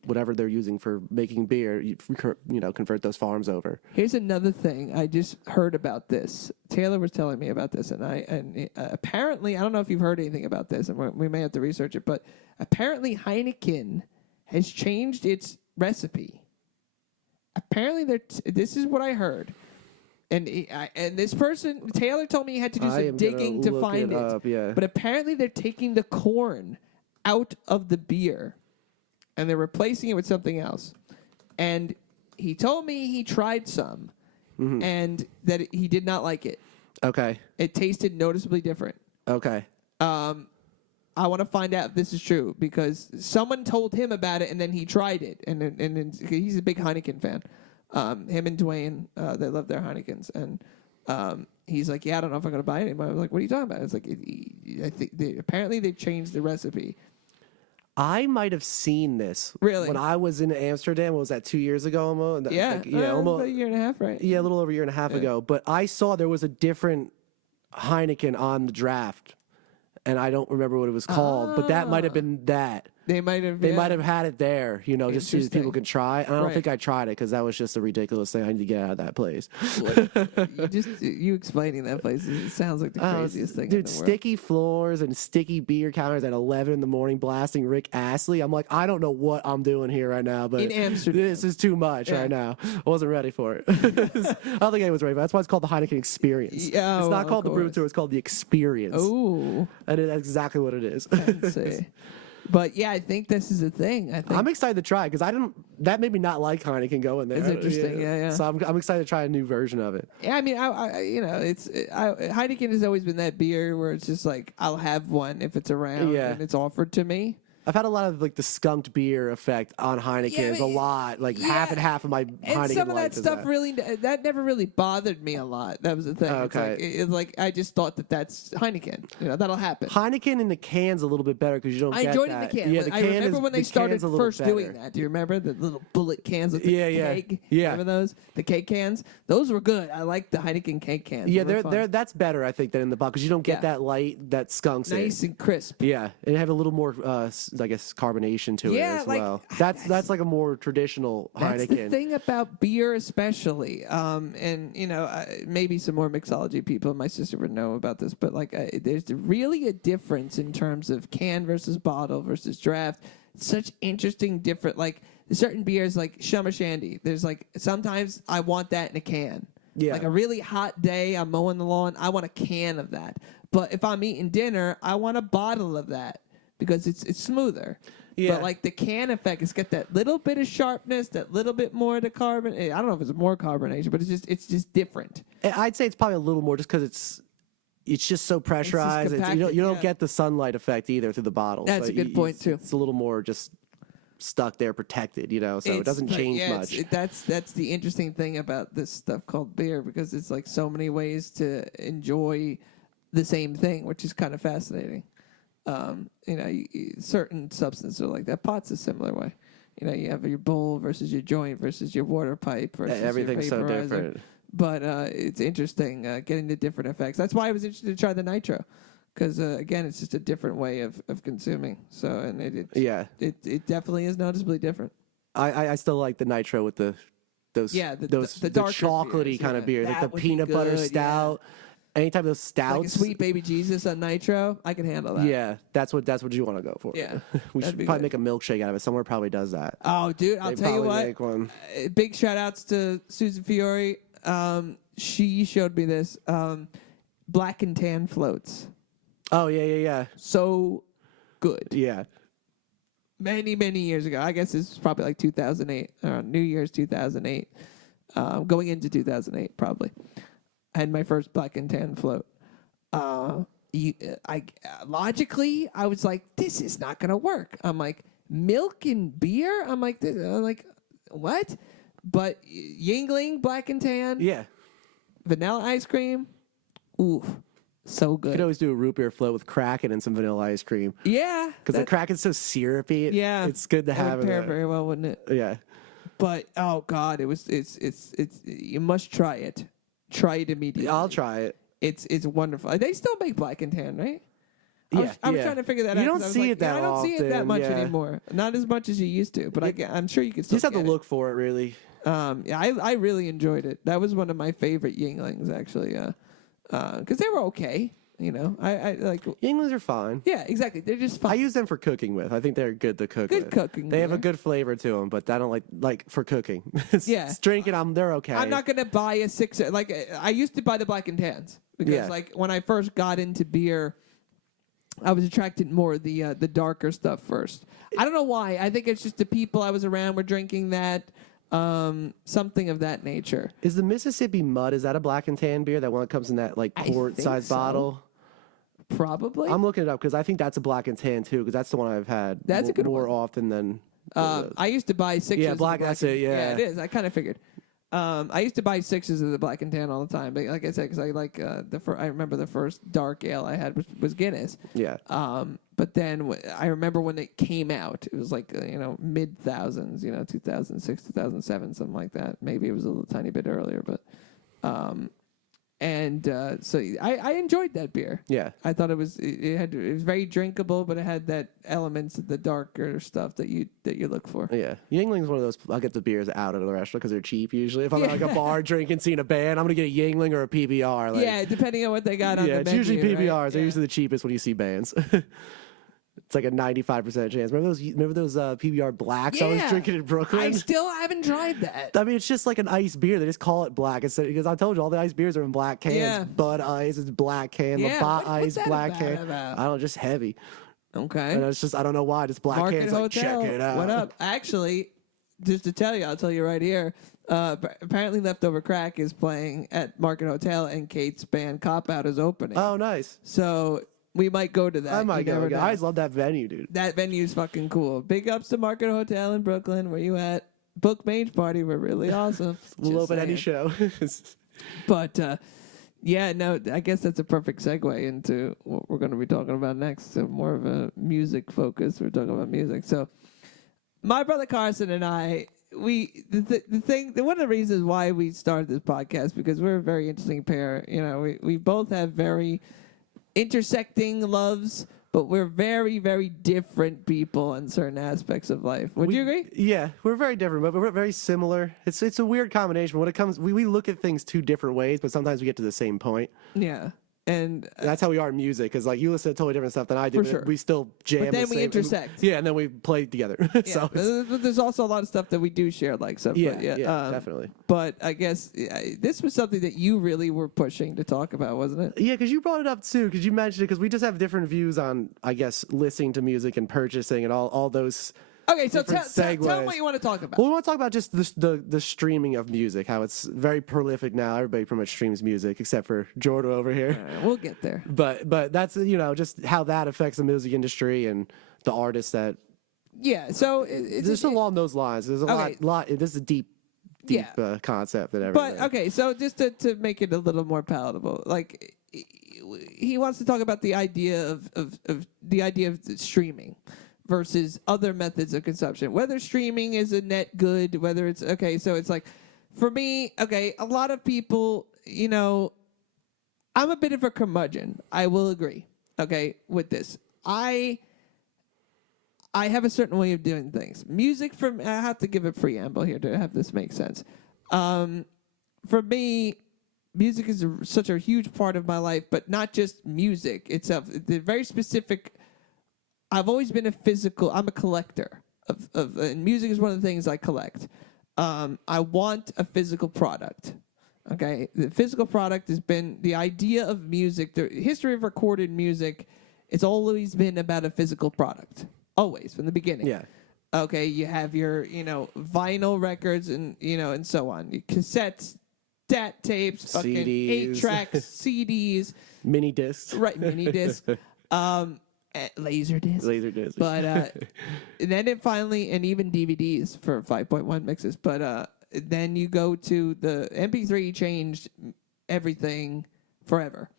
whatever they're using for making beer, convert those farms over. Here's another thing I just heard about this. Taylor was telling me about this, and apparently, I don't know if you've heard anything about this, and we may have to research it, but apparently Heineken has changed its recipe. Apparently, this is what I heard. and this person, Taylor, told me he had to do some digging to find it. Up, yeah. But apparently they're taking the corn out of the beer, and they're replacing it with something else. And he told me he tried some, and that he did not like it. Okay. It tasted noticeably different. Okay. I want to find out if this is true because someone told him about it, and then he tried it, and he's a big Heineken fan. Him and Dwayne, they love their Heinekens, and he's like, "Yeah, I don't know if I'm gonna buy it anymore." I was like, "What are you talking about?" It's like, I think apparently they've changed the recipe. I might have seen this Really? when I was in Amsterdam. What was that, 2 years ago almost? Yeah, almost a year and a half, right? Yeah, a little over a year and a half ago. But I saw there was a different Heineken on the draft, and I don't remember what it was called. But that might have been that. They might have had it there, just so people can try. And I don't think I tried it because that was just a ridiculous thing. I need to get out of that place. you explaining that place, it sounds like the craziest thing. Dude, in the world. sticky floors and sticky beer counters at 11 in the morning blasting Rick Astley. I'm like, I don't know what I'm doing here right now, but in Amsterdam, this is too much right now. I wasn't ready for it. I don't think anyone's ready for it. That's why it's called the Heineken Experience. It's not called the Brew Tour. It's called the Experience. Oh, and that's exactly what it is. Fancy. But yeah, I think this is a thing. I'm excited to try because that made me not like Heineken going there. It's interesting, yeah. So I'm excited to try a new version of it. Yeah, I mean, Heineken has always been that beer where it's just like I'll have one if it's around and it's offered to me. I've had a lot of the skunked beer effect on Heineken. A lot, half and half of my Heineken life. And some of that stuff that never really bothered me a lot. That was the thing. Okay. It's like I just thought that's Heineken. That'll happen. Heineken in the can's a little bit better because you don't get that. I enjoyed it in the can. Yeah, the can I remember when they started first better. doing that. Do you remember the little bullet cans with the keg? Yeah. Remember those? The keg cans? Those were good. I like the Heineken keg cans. Yeah, that's better, I think, than in the bottle because you don't get that light that skunks it. Nice and crisp. Yeah, and have a little more, I guess, carbonation to it as well. That's like a more traditional Heineken. That's the thing about beer, especially, and maybe some more mixology people. My sister would know about this, but there's really a difference in terms of can versus bottle versus draft. Such interesting different certain beers like Summer Shandy. There's sometimes I want that in a can. Yeah. Like a really hot day, I'm mowing the lawn. I want a can of that. But if I'm eating dinner, I want a bottle of that because it's smoother. Yeah. But the can effect, it's got that little bit of sharpness, that little bit more of the carbon. I don't know if it's more carbonation, but it's just different. I'd say it's probably a little more just because it's just so pressurized. You don't get the sunlight effect either through the bottle. That's a good point too. It's a little more just stuck there, protected. So it doesn't change much. That's the interesting thing about this stuff called beer because it's so many ways to enjoy the same thing, which is kind of fascinating. Certain substances are like that. Pot's a similar way. You have your bowl versus your joint versus your water pipe versus everything's your so vaporizer. different. But it's interesting getting the different effects. That's why I was interested to try the nitro, because again, it's just a different way of consuming. So it definitely is noticeably different. I still like the nitro with the chocolatey beers, kind of beers, like the peanut good, butter stout. Any type of stouts, like a Sweet Baby Jesus on nitro, I can handle that. Yeah, that's what you want to go for. Yeah, we should probably make a milkshake out of it. Somewhere probably does that. Oh, dude, I'll tell you what. Make one. Big shout outs to Susan Fiore. She showed me this black and tan floats. Oh yeah. So good. Yeah. Many years ago. I guess this was probably 2008, New Year's 2008, going into 2008 probably. I had my first black and tan float. Logically, I was like, this is not gonna work. I'm like, milk and beer. I'm like, what? But Yingling black and tan. Yeah. Vanilla ice cream. Ooh, so good. You could always do a root beer float with Kraken and some vanilla ice cream. Yeah, because the Kraken's so syrupy. Yeah, it's good to have. It would pair very well, wouldn't it? Yeah. But oh god, it's you must try it. Try it immediately. I'll try it. It's wonderful. They still make black and tan, right? I was trying to figure that out. You don't see it that often. I don't see it that much anymore. Not as much as you used to, but I'm sure you can still. You just have to look for it, really. I really enjoyed it. That was one of my favorite Yinglings, actually. Because they were okay. I like. Yinglings are fine. Yeah, exactly. They're just fun. I use them for cooking with. I think they're good to cook Good with. cooking They have a beer. good flavor to them, but I don't like for cooking. Yeah. Drinking them, they're okay. I'm not gonna buy a sixer. Like I used to buy the Black and Tans because Yeah. like when I first got into beer, I was attracted more to the darker stuff first. I don't know why. I think it's just the people I was around were drinking that. Something of that nature. Is the Mississippi Mud, is that a Black and Tan beer? That one that comes in that like I quart think size so. bottle? Probably. I'm looking it up because I think that's a Black and Tan too, because that's the one I've had That's a good more one. often than. I used to buy sixes. Yeah, of black. the That's and- it. Yeah, it is. I kind of figured. I used to buy sixes of the Black and Tan all the time, but like I said, because I like I remember the first dark ale I had was Guinness. Yeah. But then I remember when it came out, it was like mid thousands, 2006, 2007, something like that. Maybe it was a little tiny bit earlier, but so I enjoyed that beer. Yeah. I thought it was very drinkable, but it had that elements of the darker stuff that you look for. Yeah, Yingling's one of those. I'll get the beers out of the restaurant because they're cheap usually. If I'm at like a bar drinking, seeing a band, I'm gonna get a Yingling or a PBR. Like, Yeah, depending on what they got on yeah, the it's menu. usually PBRs. Right? They're Yeah. usually the cheapest when you see bands. It's like a 95% chance. Remember those PBR blacks I was Yeah. drinking in Brooklyn? I still haven't tried that. I mean, it's just like an ice beer. They just call it black. It's because I told you all the ice beers are in black cans. Yeah. Bud Ice is black can. Yeah, Labatt what's Ice that black about? can. I don't know, just heavy. Okay. And it's just I don't know why. Just black Market cans. Like Hotel. check it out. What up? Actually, just to tell you, I'll tell you right here. Apparently, Leftover Crack is playing at Market Hotel, and Kate's band Cop Out is opening. Oh, nice. So we might go to that. I might You go. never Again. know. I just love that venue, dude. That venue's fucking cool. Big ups to Market Hotel in Brooklyn. Where you at? Book Mange Party. We're really awesome. We'll Just open any saying. show. But yeah, no, I guess that's a perfect segue into what we're going to be talking about next. So more of a music focus. We're talking about music. So my brother Carson and I, one of the reasons why we started this podcast, because we're a very interesting pair. We both have very intersecting loves, but we're very, very different people in certain aspects of life. Would you agree? Yeah, we're very different, but we're very similar. It's a weird combination. When it comes, we look at things two different ways, but sometimes we get to the same point. Yeah. And That's how we are in music, because like you listen to totally different stuff than I do. For but sure. We still jam. But then the we same- intersect. Yeah, and then we play together. yeah, but there's also a lot of stuff that we do share, like stuff. Yeah, but definitely. But I guess this was something that you really were pushing to talk about, wasn't it? Yeah, because you brought it up too, because you mentioned it, because we just have different views on, I guess, listening to music and purchasing and all those. Okay, so tell Different them segues. what you want to talk about. Well, we want to talk about just the streaming of music, how it's very prolific now. Everybody pretty much streams music, except for Jordan over here. All right, we'll get there. But that's just how that affects the music industry and the artists that. Yeah, so it's Just along those lines. There's a Okay. lot. This is a deep Yeah. concept and everything. But okay, so just to make it a little more palatable, like he wants to talk about the idea of streaming versus other methods of consumption. Whether streaming is a net good, whether it's okay. So it's like, for me, okay, a lot of people, I'm a bit of a curmudgeon. I will agree. Okay, with this, I have a certain way of doing things. Music, I have to give a preamble here to have this make sense. For me, music is such a huge part of my life, but not just music itself. The very specific. I've always been I'm a collector and music is one of the things I collect. I want a physical product. Okay, the physical product has been the idea of music. The history of recorded music, it's always been about a physical product. Always, from the beginning. Yeah. Okay, you have your, vinyl records and, and so on. Your cassettes, DAT tapes, fucking CDs. 8-tracks, CDs. Mini discs. Right, mini disc. Laser disc. Laser discs. But and then it finally, and even DVDs for 5.1 mixes. But then you go to the MP3 changed everything forever.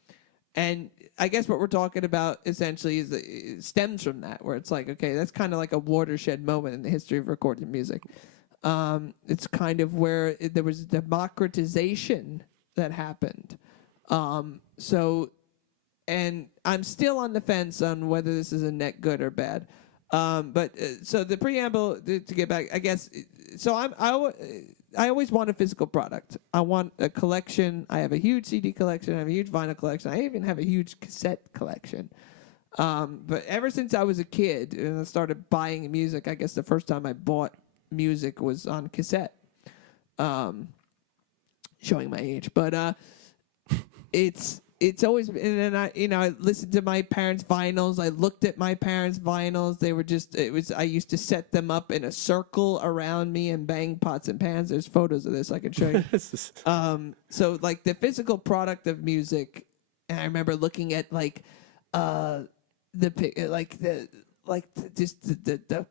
And I guess what we're talking about essentially it stems from that, where it's like, okay, that's kind of like a watershed moment in the history of recorded music. It's kind of where there was democratization that happened. And I'm still on the fence on whether this is a net good or bad. So the preamble to get back, I guess. So I always want a physical product. I want a collection. I have a huge CD collection. I have a huge vinyl collection. I even have a huge cassette collection. But ever since I was a kid and I started buying music, I guess the first time I bought music was on cassette. Showing my age, but it's always, and then I listened to my parents' vinyls. I looked at my parents' vinyls. They were I used to set them up in a circle around me and bang pots and pans. There's photos of this I can show you. So like the physical product of music, and I remember looking at the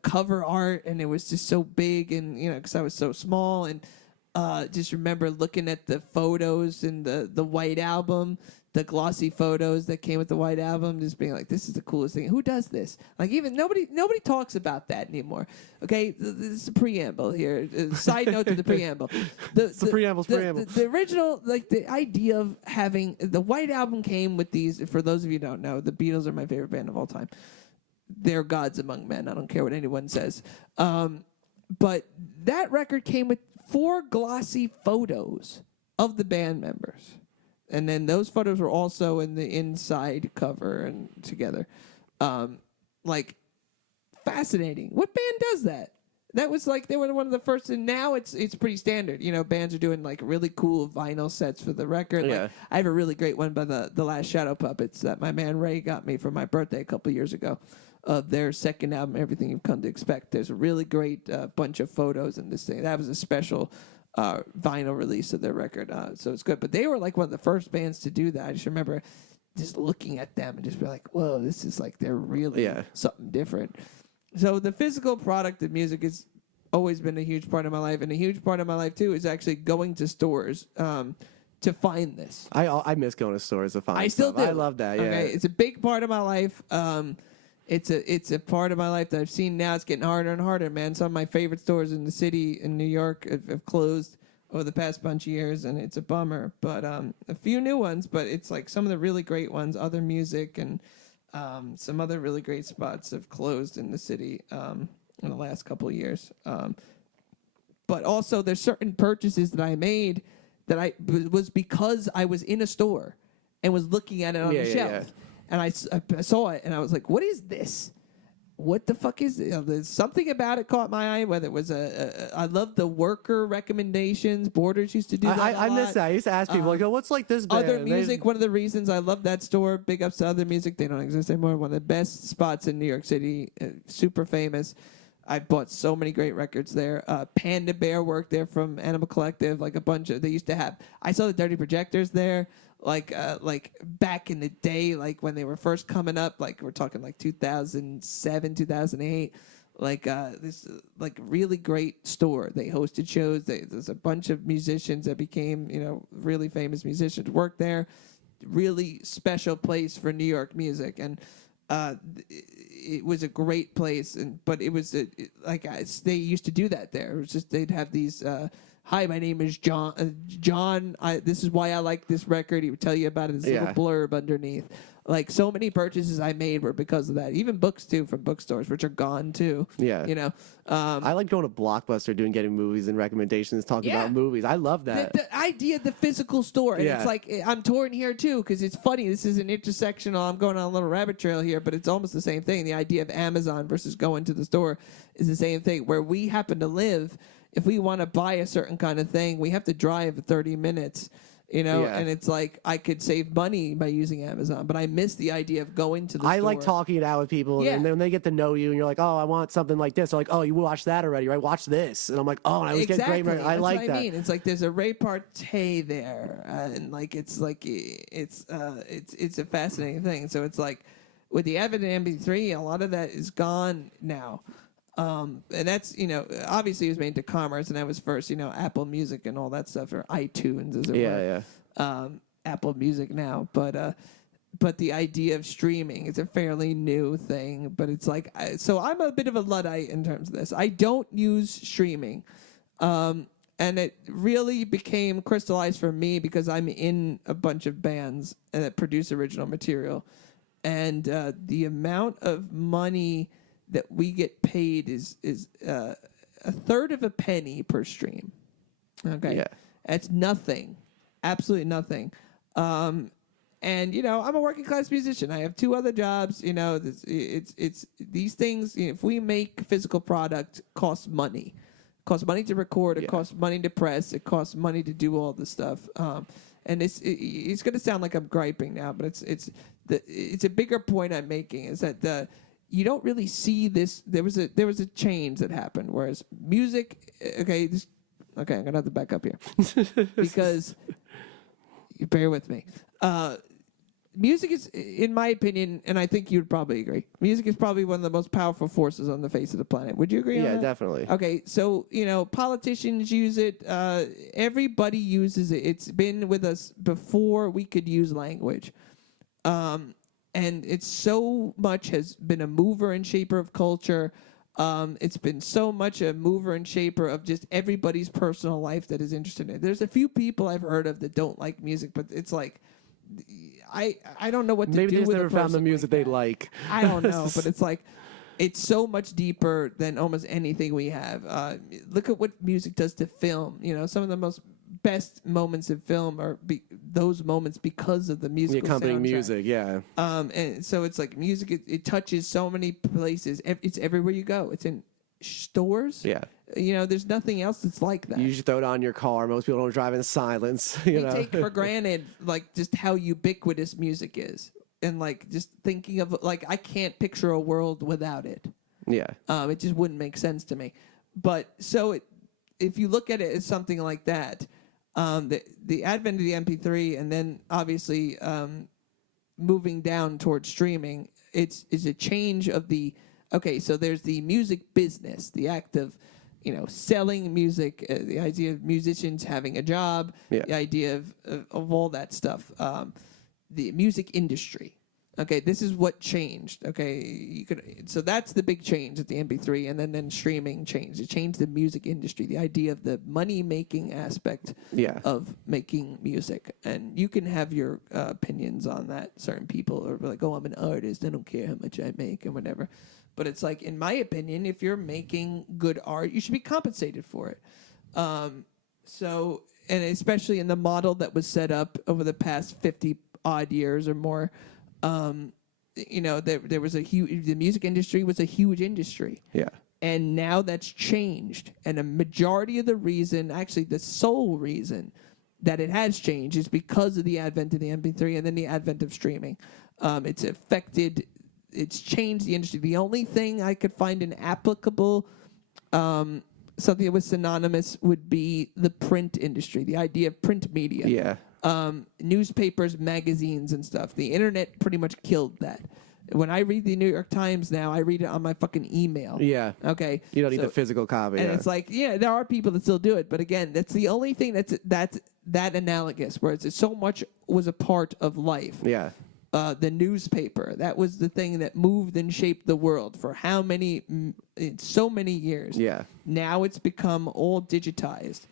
cover art, and it was just so big, and because I was so small, and just remember looking at the photos and the White Album, the glossy photos that came with the White Album, just being like, this is the coolest thing. Who does this? Like, even nobody talks about that anymore. Okay, this is a preamble here. Side note to the preamble. The preamble's preamble. The original, like the idea of having the White Album came with these. For those of you who don't know, the Beatles are my favorite band of all time. They're gods among men. I don't care what anyone says. But that record came with 4 glossy photos of the band members. And then those photos were also in the inside cover and together. Like, fascinating. What band does that? That was like, they were one of the first, and now it's pretty standard. Bands are doing like really cool vinyl sets for the record. Yeah. Like, I have a really great one by the Last Shadow Puppets that my man Ray got me for my birthday a couple years ago. Of their second album, Everything You've Come to Expect. There's a really great bunch of photos in this thing. That was a special vinyl release of their record, so it's good. But they were like one of the first bands to do that. I just remember just looking at them and just be like, whoa, this is like, they're really something different. So the physical product of music has always been a huge part of my life. And a huge part of my life, too, is actually going to stores to find this. I miss going to stores to find I still stuff. do. I love that, yeah. Okay, it's a big part of my life. It's a part of my life that I've seen now. It's getting harder and harder, man. Some of my favorite stores in the city in New York have closed over the past bunch of years, and it's a bummer. But a few new ones, but it's like some of the really great ones, Other Music, and some other really great spots have closed in the city in the last couple of years. But also, there's certain purchases that I made that was because I was in a store and was looking at it on the shelf. Yeah. And I saw it, and I was like, what is this? What the fuck is it? There's something about it caught my eye, whether it was I love the worker recommendations. Borders used to do that I miss that. I used to ask people, like, oh, what's like this band? Other Music, one of the reasons I love that store, big ups to Other Music. They don't exist anymore. One of the best spots in New York City, super famous. I bought so many great records there. Panda Bear worked there from Animal Collective, like a bunch of, they used to have, I saw the Dirty Projectors there. Like back in the day, like when they were first coming up, like we're talking like 2007, 2008, like this like really great store. They hosted shows. There's a bunch of musicians that became really famous musicians work there. Really special place for New York music, and it was a great place. But it was they used to do that there. It was just they'd have these. Hi, my name is John. John, this is why I like this record. He would tell you about it. This little blurb underneath. Like, so many purchases I made were because of that. Even books, too, from bookstores, which are gone, too. Yeah. I like going to Blockbuster, getting movies and recommendations, talking about movies. I love that. The idea of the physical store. And it's like, I'm torn here, too, because it's funny. This is an intersectional. I'm going on a little rabbit trail here, but it's almost the same thing. The idea of Amazon versus going to the store is the same thing. Where we happen to live, if we want to buy a certain kind of thing, we have to drive 30 minutes, and it's like I could save money by using Amazon, but I miss the idea of going to the store. I like talking it out with people, and then when they get to know you, and you're like, oh, I want something like this. They're like, oh, you watched that already, right? Watch this. And I'm like, oh, and I was getting great. I like that. That's what I mean. It's like there's a repartee there, and like it's a fascinating thing. So it's like with the Avid MP3, a lot of that is gone now. And that's, obviously it was made to commerce, and that was first, Apple Music and all that stuff, or iTunes as it were. Apple Music now. But the idea of streaming is a fairly new thing, but it's like, so I'm a bit of a Luddite in terms of this. I don't use streaming. And it really became crystallized for me because I'm in a bunch of bands that produce original material. And the amount of money that we get paid is a third of a penny per stream. Okay. Yeah. That's nothing. Absolutely nothing. And I'm a working class musician. I have 2 other jobs. It's these things. If we make physical product, costs money. It costs money to record. It costs money to press. It costs money to do all this stuff. And it's going to sound like I'm griping now, but it's a bigger point I'm making is that you don't really see this. There was a change that happened, whereas music. Okay, I'm gonna have to back up here because you bear with me. Music is, in my opinion, and I think you'd probably agree, music is probably one of the most powerful forces on the face of the planet. Would you agree on that? Yeah, definitely. Okay, so, politicians use it. Everybody uses it. It's been with us before we could use language. And it's so much has been a mover and shaper of culture. It's been so much a mover and shaper of just everybody's personal life that is interested in it. There's a few people I've heard of that don't like music, but it's like, I don't know what to Maybe do they just with never a found the person music like they that. like. I don't know, but it's like, it's so much deeper than almost anything we have. Look at what music does to film. Some of the most best moments in film are those moments because of the musical The accompanying soundtrack. music, yeah. And so it's like music, it touches so many places. It's everywhere you go. It's in stores. Yeah. There's nothing else that's like that. You usually throw it on your car. Most people don't drive in silence. We take for granted, like, just how ubiquitous music is. And, like, just thinking of, like, I can't picture a world without it. Yeah. It just wouldn't make sense to me. But so if you look at it as something like that, the advent of the MP3 and then obviously moving down towards streaming, is a change of the, okay, so there's the music business, the act of, selling music, the idea of musicians having a job, the idea of all that stuff, the music industry. Okay, this is what changed. Okay, so that's the big change at the MP3, and then streaming changed. It changed the music industry, the idea of the money-making aspect of making music. And you can have your opinions on that. Certain people are like, oh, I'm an artist. I don't care how much I make or whatever. But it's like, in my opinion, if you're making good art, you should be compensated for it. And especially in the model that was set up over the past 50-odd years or more, there was the music industry was a huge industry. Yeah. And now that's changed. And a majority of the reason, actually the sole reason that it has changed is because of the advent of the MP3 and then the advent of streaming. It's changed the industry. The only thing I could find an applicable, something that was synonymous would be the print industry, the idea of print media. Yeah. Newspapers, magazines, and stuff. The internet pretty much killed that. When I read the New York Times now, I read it on my fucking email. Yeah. Okay. You don't need the physical copy. And it's like, there are people that still do it, but again, that's the only thing that's that analogous, where it's so much was a part of life. Yeah. The newspaper, that was the thing that moved and shaped the world for so many years. Yeah. Now it's become all digitized.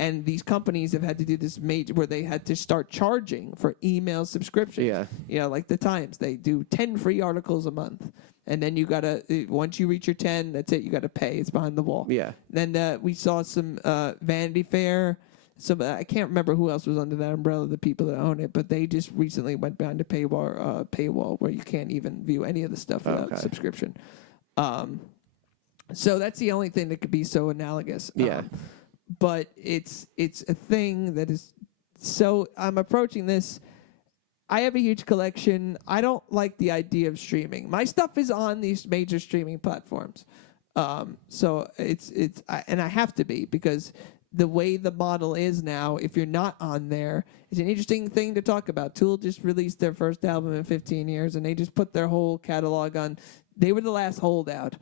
And these companies have had to do this where they had to start charging for email subscriptions. Yeah. Like the Times, they do 10 free articles a month. And then you got to, once you reach your 10, that's it. You got to pay. It's behind the wall. Yeah. Then we saw some Vanity Fair. I can't remember who else was under that umbrella, the people that own it, but they just recently went behind a paywall where you can't even view any of the stuff without subscription. So that's the only thing that could be so analogous. Yeah. But it's a thing that is so. I'm approaching this. I have a huge collection. I don't like the idea of streaming. My stuff is on these major streaming platforms, so and I have to be, because the way the model is now, if you're not on there, it's an interesting thing to talk about. Tool just released their first album in 15 years, and they just put their whole catalog on. They were the last holdout.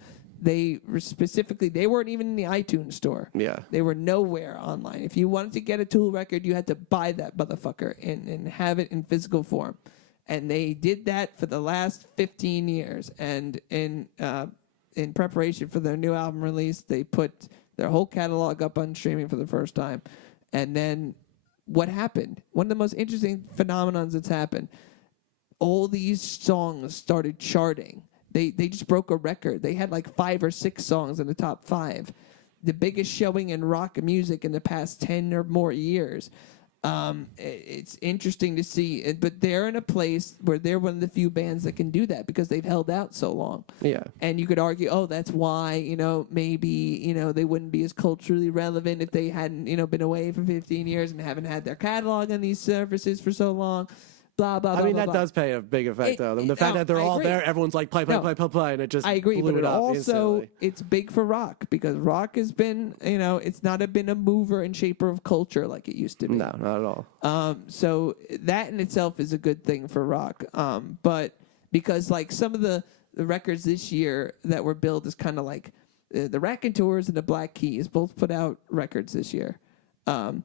They weren't even in the iTunes store. Yeah. They were nowhere online. If you wanted to get a Tool record, you had to buy that motherfucker and have it in physical form. And they did that for the last 15 years. And in preparation for their new album release, they put their whole catalog up on streaming for the first time. And then what happened? One of the most interesting phenomenons that's happened, all these songs started charting. They just broke a record. They had like 5 or 6 songs in the top 5. the biggest showing in rock music in the past 10 or more years. It's interesting to see, but they're in a place where they're one of the few bands that can do that because they've held out so long. Yeah. And you could argue, oh, that's why, maybe, they wouldn't be as culturally relevant if they hadn't, been away for 15 years and haven't had their catalog on these services for so long. Blah, blah, blah. I mean, blah, that blah. does pay a big effect, though. The fact No, that they're I all agree. there, everyone's like, play, and it just I agree, blew but it up also instantly. it's big for rock because rock has been, it's not been a mover and shaper of culture like it used to be. No, not at all. So that in itself is a good thing for rock. But because like some of the records this year that were billed as kind of like the Raconteurs and the Black Keys both put out records this year. I'm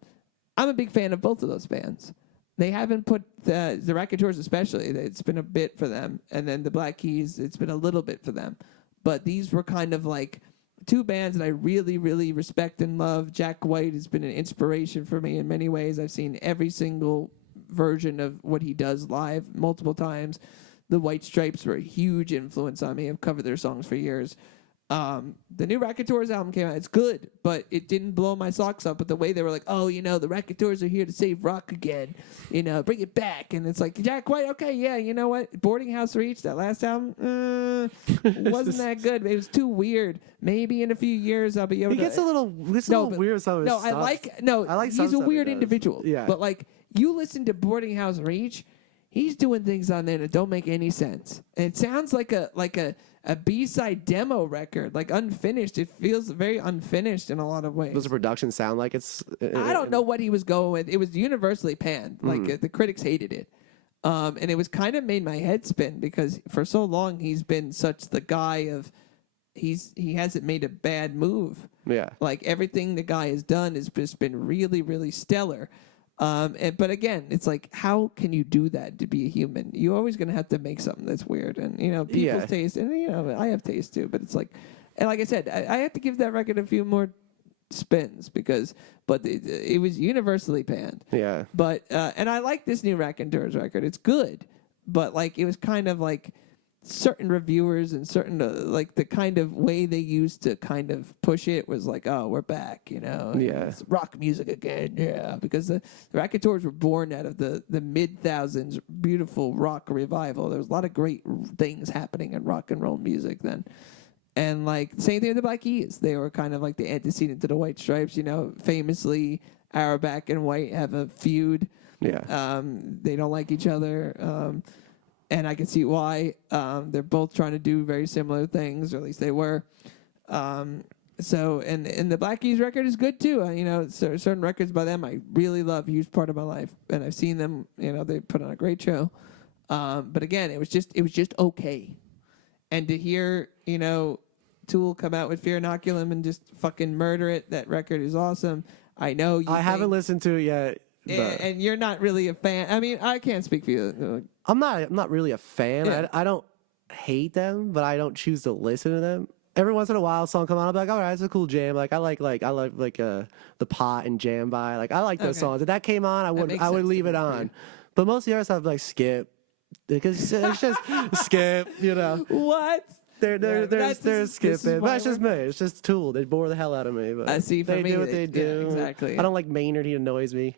a big fan of both of those bands. They haven't put the Raconteurs especially. It's been a bit for them, and then the Black Keys. It's been a little bit for them, but these were kind of like two bands that I really, really respect and love. Jack White has been an inspiration for me in many ways. I've seen every single version of what he does live multiple times. The White Stripes were a huge influence on me. I've covered their songs for years. The new Raconteurs album came out. It's good, but it didn't blow my socks up. But the way they were like, oh, the Raconteurs are here to save rock again, bring it back. And it's like, Jack White, okay, yeah, you know what? Boarding House Reach, that last album, wasn't that good. It was too weird. Maybe in a few years I'll be able to. He gets a little weird with some of his stuff. I like some he's a stuff weird he does. individual. Yeah. But like, you listen to Boarding House Reach, he's doing things on there that don't make any sense. And it sounds like a B-side demo record, like unfinished. It feels very unfinished in a lot of ways. Does the production sound like it's... I don't know what he was going with. It was universally panned. Like the critics hated it. And it was kind of made my head spin because for so long he's been such the guy of... He hasn't made a bad move. Yeah. Like everything the guy has done has just been really, really stellar. But again, it's like, how can you do that to be a human? You're always going to have to make something that's weird. And, people's taste, and, I have taste too. But it's like, and like I said, I have to give that record a few more spins but it was universally panned. Yeah. But, and I like this new Raconteurs record. It's good. But like, it was kind of like, certain reviewers and certain like the kind of way they used to kind of push it was like, oh, we're back, Yeah. it's rock music again, yeah, because the Raconteurs were born out of the mid-thousands beautiful rock revival. There was a lot of great things happening in rock and roll music then. And like same thing with the Black Keys. They were kind of like the antecedent to the White Stripes. Famously Auerbach and White have a feud. Yeah. They don't like each other. And I can see why. They're both trying to do very similar things, or at least they were. And the Black Keys record is good too. Certain records by them I really love, huge part of my life, and I've seen them. They put on a great show. But again, it was just okay. And to hear Tool come out with Fear Inoculum and just fucking murder it, that record is awesome. I know I haven't listened to it yet. And you're not really a fan. I mean, I can't speak for you. I'm not really a fan. Yeah. I don't hate them, but I don't choose to listen to them. Every once in a while, a song come on, I'm like, all right, it's a cool jam. Like I like the Pot and Jam by. Like I like those songs. If that came on, I would leave it on. But most of the other stuff like skip because it's just skip. What? They're skipping. But it's just me. It's just Tool. They bore the hell out of me. But I see. For they me, do what they do. Yeah, exactly. I don't like Maynard. He annoys me.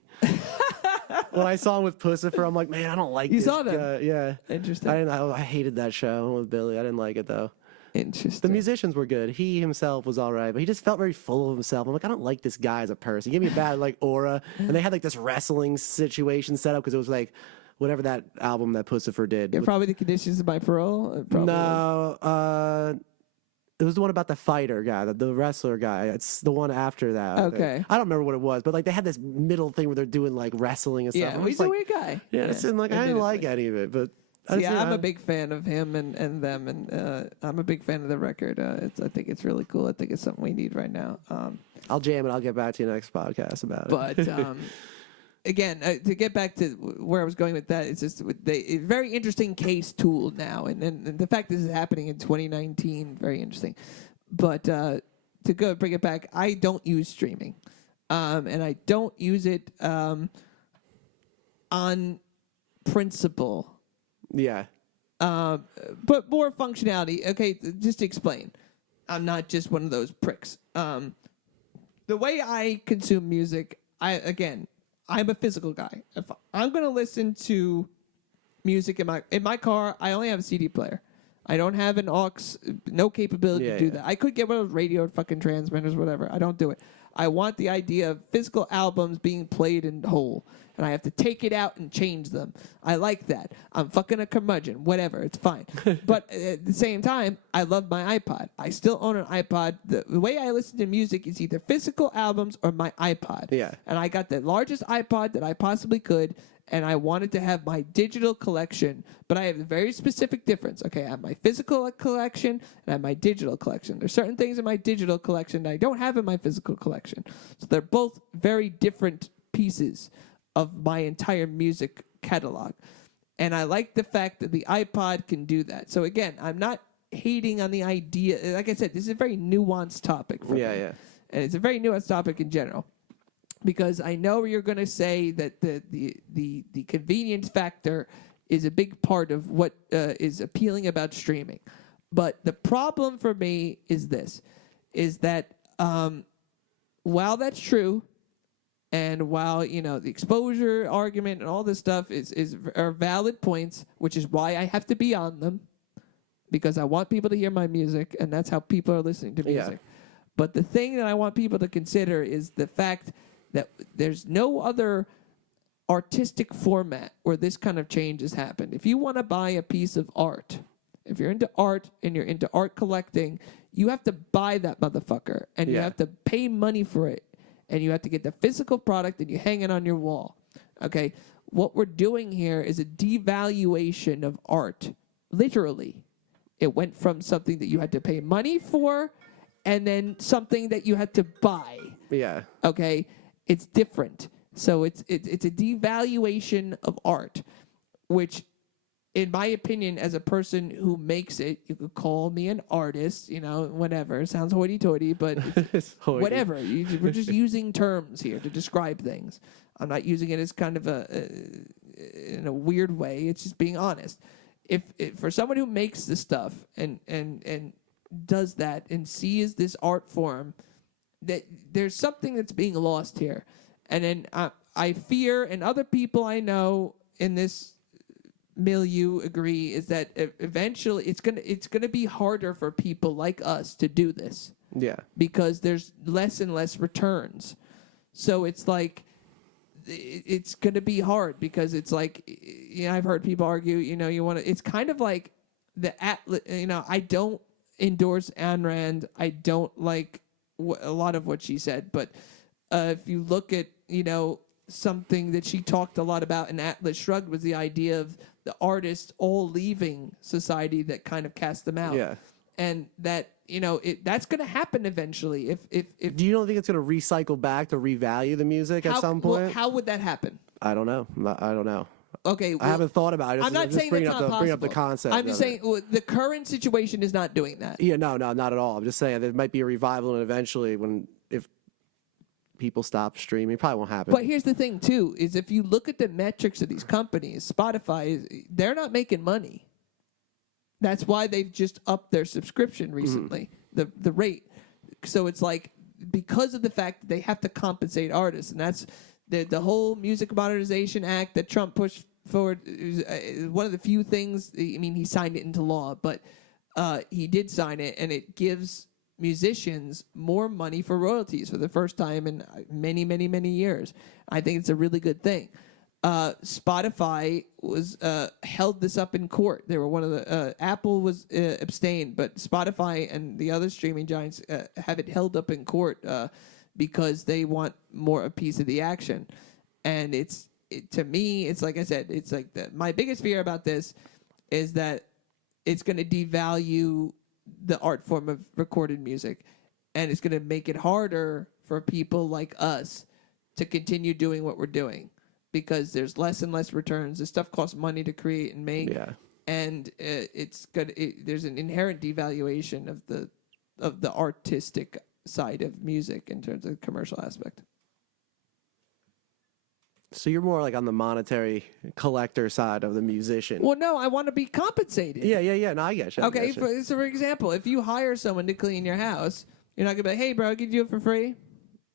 When I saw him with Pussifer, I'm like, man, I don't like You this saw them? guy. Yeah. Interesting. I hated that show with Billy. I didn't like it, though. Interesting. The musicians were good. He himself was all right, but he just felt very full of himself. I'm like, I don't like this guy as a person. He gave me a bad, aura. And they had, this wrestling situation set up because it was, whatever that album that Pussifer did. Yeah, probably The Conditions of My Parole. No, it was the one about the fighter guy, the wrestler guy. It's the one after that. Okay. I don't remember what it was, but they had this middle thing where they're doing wrestling and stuff. Yeah, he's a weird guy. Yeah, it's I didn't like any of it, but I'm a big fan of him and them, and I'm a big fan of the record. I think it's really cool. I think it's something we need right now. I'll jam it. I'll get back to you next podcast about it. But again, to get back to where I was going with that, it's just a very interesting case Tool now, and the fact this is happening in 2019, very interesting. But to bring it back, I don't use streaming, and I don't use it on principle. Yeah. But more functionality. Okay, just to explain. I'm not just one of those pricks. the way I consume music, I'm a physical guy. If I'm going to listen to music in my car, I only have a CD player. I don't have an aux, no capability to do that. I could get one of those radio fucking transmitters, whatever. I don't do it. I want the idea of physical albums being played in whole, and I have to take it out and change them. I like that. I'm fucking a curmudgeon, whatever. It's fine. But at the same time, I love my iPod. I still own an iPod. The way I listen to music is either physical albums or my iPod. Yeah. And I got the largest iPod that I possibly could, and I wanted to have my digital collection, but I have a very specific difference. Okay, I have my physical collection and I have my digital collection. There's certain things in my digital collection that I don't have in my physical collection. So they're both very different pieces of my entire music catalog. And I like the fact that the iPod can do that. So again, I'm not hating on the idea. Like I said, this is a very nuanced topic for me. Yeah. And it's a very nuanced topic in general. Because I know you're going to say that the convenience factor is a big part of what is appealing about streaming. But the problem for me is this, is that while that's true, and while, the exposure argument and all this stuff are valid points, which is why I have to be on them, because I want people to hear my music, and that's how people are listening to music. Yeah. But the thing that I want people to consider is the fact that there's no other artistic format where this kind of change has happened. If you want to buy a piece of art, if you're into art and you're into art collecting, you have to buy that motherfucker, and you have to pay money for it, and you have to get the physical product and you hang it on your wall. Okay? What we're doing here is a devaluation of art. Literally. It went from something that you had to pay money for and then something that you had to buy. Yeah. Okay? It's different. So it's a devaluation of art, which, in my opinion, as a person who makes it, you could call me an artist, whatever. It sounds hoity-toity, but It's hoity. whatever. We're just using terms here to describe things. I'm not using it as kind of in a weird way. It's just being honest. If for someone who makes this stuff and does that and sees this art form, that there's something that's being lost here. And then I fear, and other people I know in this milieu agree, is that eventually it's gonna be harder for people like us to do this. Yeah. Because there's less and less returns. So it's like it's gonna be hard, because it's like, I've heard people argue, you want to. It's kind of like I don't endorse Ayn Rand. I don't like a lot of what she said, but if you look at something that she talked a lot about in Atlas Shrugged, was the idea of the artists all leaving society that kind of cast them out. Yeah. And that that's going to happen eventually. If Do you don't think it's going to recycle back to revalue the music at some point? Well, how would that happen? I don't know. I don't know. Okay, I haven't thought about it. I'm not saying that's not possible. Bring up the concept. I'm just saying the current situation is not doing that. Yeah, no, not at all. I'm just saying there might be a revival, and eventually, if people stop streaming, it probably won't happen. But here's the thing, too, is if you look at the metrics of these companies, Spotify, they're not making money. That's why they've just upped their subscription recently, the rate. So it's like, because of the fact that they have to compensate artists, and that's the whole Music Modernization Act that Trump pushed forward is one of the few things. I mean, he signed it into law, but he did sign it, and it gives musicians more money for royalties for the first time in many, many, many years. I think it's a really good thing. Spotify was held this up in court. They were one of the Apple was abstained, but Spotify and the other streaming giants have it held up in court because they want a piece of the action. And to me, it's like I said, it's like my biggest fear about this is that it's going to devalue the art form of recorded music, and it's going to make it harder for people like us to continue doing what we're doing, because there's less and less returns. This stuff costs money to create and make, and there's an inherent devaluation of the artistic side of music in terms of the commercial aspect. So you're more like on the monetary collector side of the musician. Well, no, I want to be compensated. Yeah. No, I get you. Okay, for example, if you hire someone to clean your house, you're not going to be like, hey, bro, can you do it for free?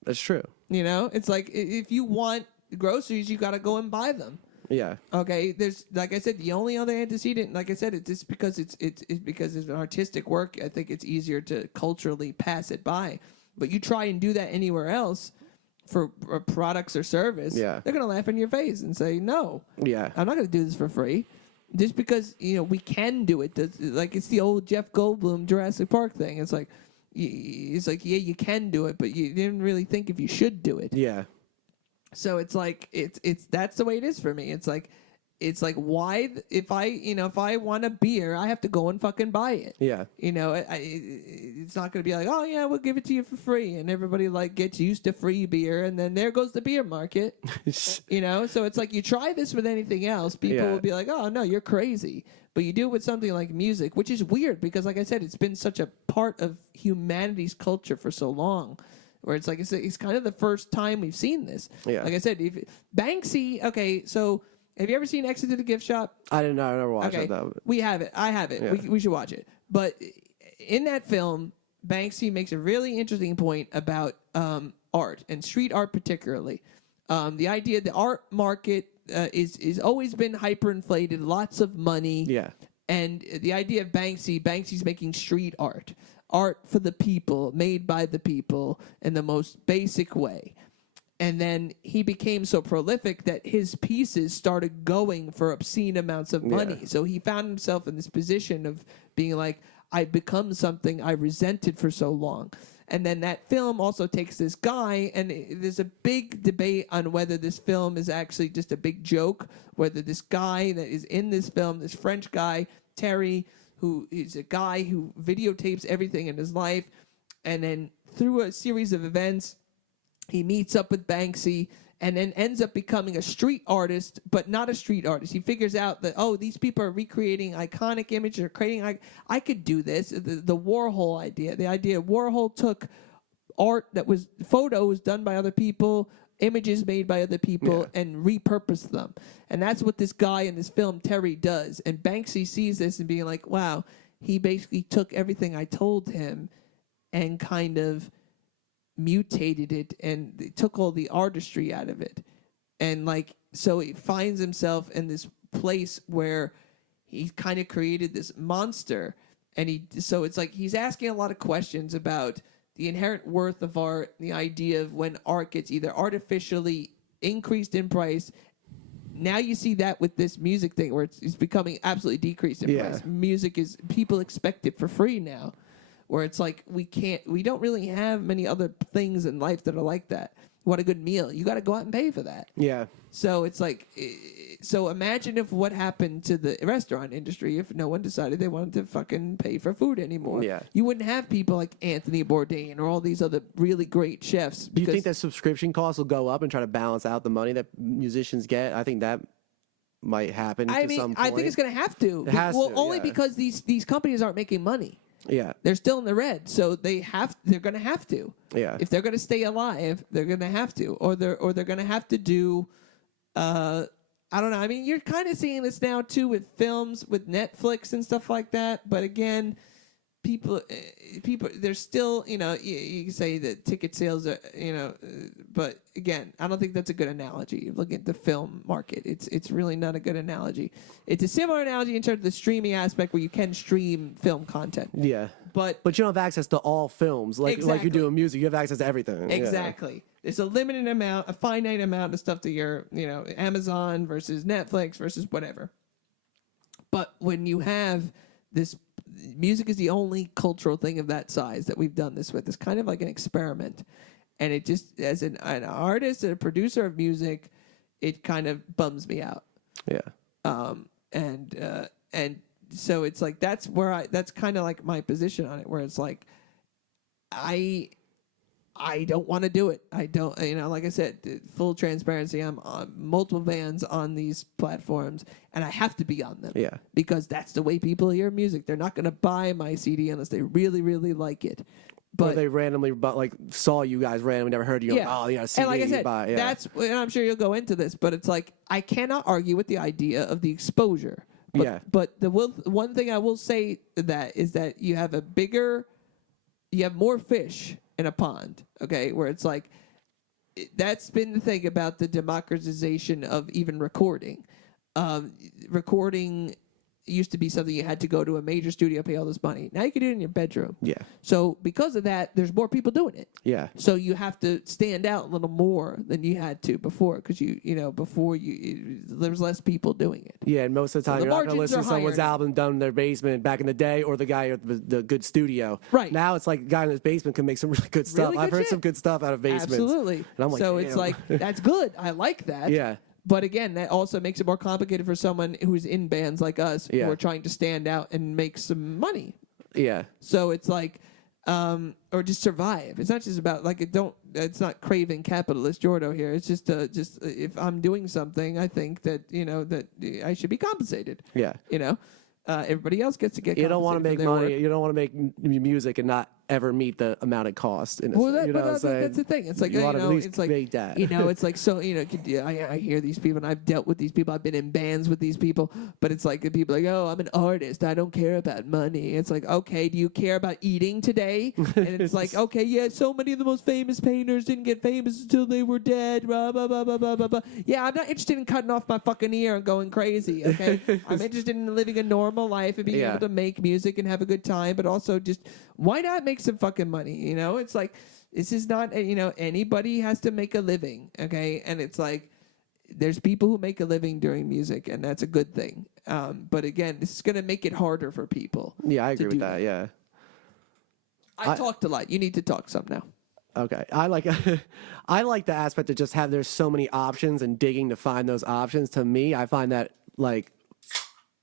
That's true. You know, it's like if you want groceries, you got to go and buy them. Yeah. Okay, there's like I said, the only other antecedent, like I said, it's just because it's because it's an artistic work. I think it's easier to culturally pass it by. But you try and do that anywhere else for products or service, Yeah. they're gonna laugh in your face and say, "No, Yeah. I'm not gonna do this for free." Just because we can do it, like it's the old Jeff Goldblum Jurassic Park thing. It's like, yeah, you can do it, but you didn't really think if you should do it. Yeah. So it's like it's that's the way it is for me. It's like why if I want a beer, I have to go and fucking buy it. Yeah. It's not going to be like, oh yeah, we'll give it to you for free, and everybody like gets used to free beer, and then there goes the beer market. So it's like you try this with anything else, people will be like, oh no, you're crazy. But you do it with something like music, which is weird because, like I said, it's been such a part of humanity's culture for so long. Where it's like it's kind of the first time we've seen this. Yeah. Like I said, Banksy. Okay, so have you ever seen Exit to the Gift Shop? I didn't know. I never watched Okay, it though. we have it. I have it. Yeah. We should watch it. But in that film, Banksy makes a really interesting point about art and street art particularly. The idea the art market is always been hyperinflated, lots of money. Yeah. And the idea of Banksy's making street art for the people, made by the people in the most basic way. And then he became so prolific that his pieces started going for obscene amounts of money. Yeah. So he found himself in this position of being like, I've become something I resented for so long. And then that film also takes this guy, and there's a big debate on whether this film is actually just a big joke, whether this guy that is in this film, this French guy, Terry, who is a guy who videotapes everything in his life, and then through a series of events, he meets up with Banksy and then ends up becoming a street artist, but not a street artist. He figures out that, these people are recreating iconic images or creating, I could do this. The Warhol idea, the idea Warhol took art that was photos done by other people, images made by other people, and repurposed them. And that's what this guy in this film, Terry, does. And Banksy sees this and being like, wow, he basically took everything I told him and kind of mutated it and took all the artistry out of it. And so he finds himself in this place where he kind of created this monster. And so it's like he's asking a lot of questions about the inherent worth of art, the idea of when art gets either artificially increased in price. Now you see that with this music thing where it's becoming absolutely decreased in price. Music people expect it for free now. Where it's like we don't really have many other things in life that are like that. What a good meal. You got to go out and pay for that. Yeah. So it's like, so imagine if what happened to the restaurant industry if no one decided they wanted to fucking pay for food anymore. Yeah. You wouldn't have people like Anthony Bourdain or all these other really great chefs. Do you think that subscription costs will go up and try to balance out the money that musicians get? I think that might happen to some point. I think it's going to have to. Only because these companies aren't making money. Yeah. They're still in the red, so they're going to have to. Yeah. If they're going to stay alive, they're going to have to, or they're going to have to do. I don't know. I mean, you're kind of seeing this now too with films, with Netflix and stuff like that. But again, people, there's still, you can say that ticket sales are, but again, I don't think that's a good analogy. Look at the film market. It's really not a good analogy. It's a similar analogy in terms of the streaming aspect where you can stream film content. Yeah. But you don't have access to all films like you do in music. You have access to everything. Exactly. Yeah. There's a limited amount, a finite amount of stuff that you're, Amazon versus Netflix versus whatever. But when you have this, music is the only cultural thing of that size that we've done this with. It's kind of like an experiment. And it just, as an artist and a producer of music, it kind of bums me out. Yeah. And so it's like, that's kind of like my position on it, where it's like, I don't want to do it. I don't, like I said, full transparency. I'm on multiple bands on these platforms, and I have to be on them. Yeah. Because that's the way people hear music. They're not going to buy my CD unless they really, really like it. But or they randomly, saw you guys randomly, never heard you. Yeah. CD and like I said, buy. Yeah. that's, and I'm sure you'll go into this, but it's like, I cannot argue with the idea of the exposure. But the one thing I will say is that you have more fish in a pond, okay, where it's like, that's been the thing about the democratization of even recording. Recording used to be something you had to go to a major studio, pay all this money. Now you can do it in your bedroom. Yeah. So because of that, there's more people doing it. Yeah. So you have to stand out a little more than you had to before, because there was less people doing it. Yeah, and most of the time the you're not going to margins listen are to someone's higher. album done in their basement back in the day, or the guy at the good studio. Right. Now it's like a guy in his basement can make some really good stuff. Really I've good heard shit. some good stuff out of basements. Absolutely. And I'm like, so it's damn. like, that's good. I like that. Yeah. But again, that also makes it more complicated for someone who's in bands like us Yeah. who are trying to stand out and make some money. Yeah. So it's like, or just survive. It's not just about like it's not craving capitalist Jordo here. It's just if I'm doing something, I think that that I should be compensated. Yeah. Everybody else gets to get. You don't want to make compensated for their money. work. You don't want to make music and not ever meet the amount it costs. Well, that's the thing. It's like you want to at least it's like make that. it's like so I hear these people and I've dealt with these people. I've been in bands with these people, but it's like the people are like, oh, I'm an artist. I don't care about money. It's like, okay, do you care about eating today? And it's like, okay, yeah, so many of the most famous painters didn't get famous until they were dead. Blah blah blah blah blah blah blah. Yeah, I'm not interested in cutting off my fucking ear and going crazy. Okay, I'm interested in living a normal life and being Yeah. able to make music and have a good time, but also just why not make some fucking money? It's like this is not anybody has to make a living, okay? And it's like there's people who make a living doing music, and that's a good thing. But again, this is going to make it harder for people. Yeah, I to agree do with that. Yeah. I talked a lot. You need to talk some now. Okay, I like I like the aspect of just there's so many options and digging to find those options. To me, I find that like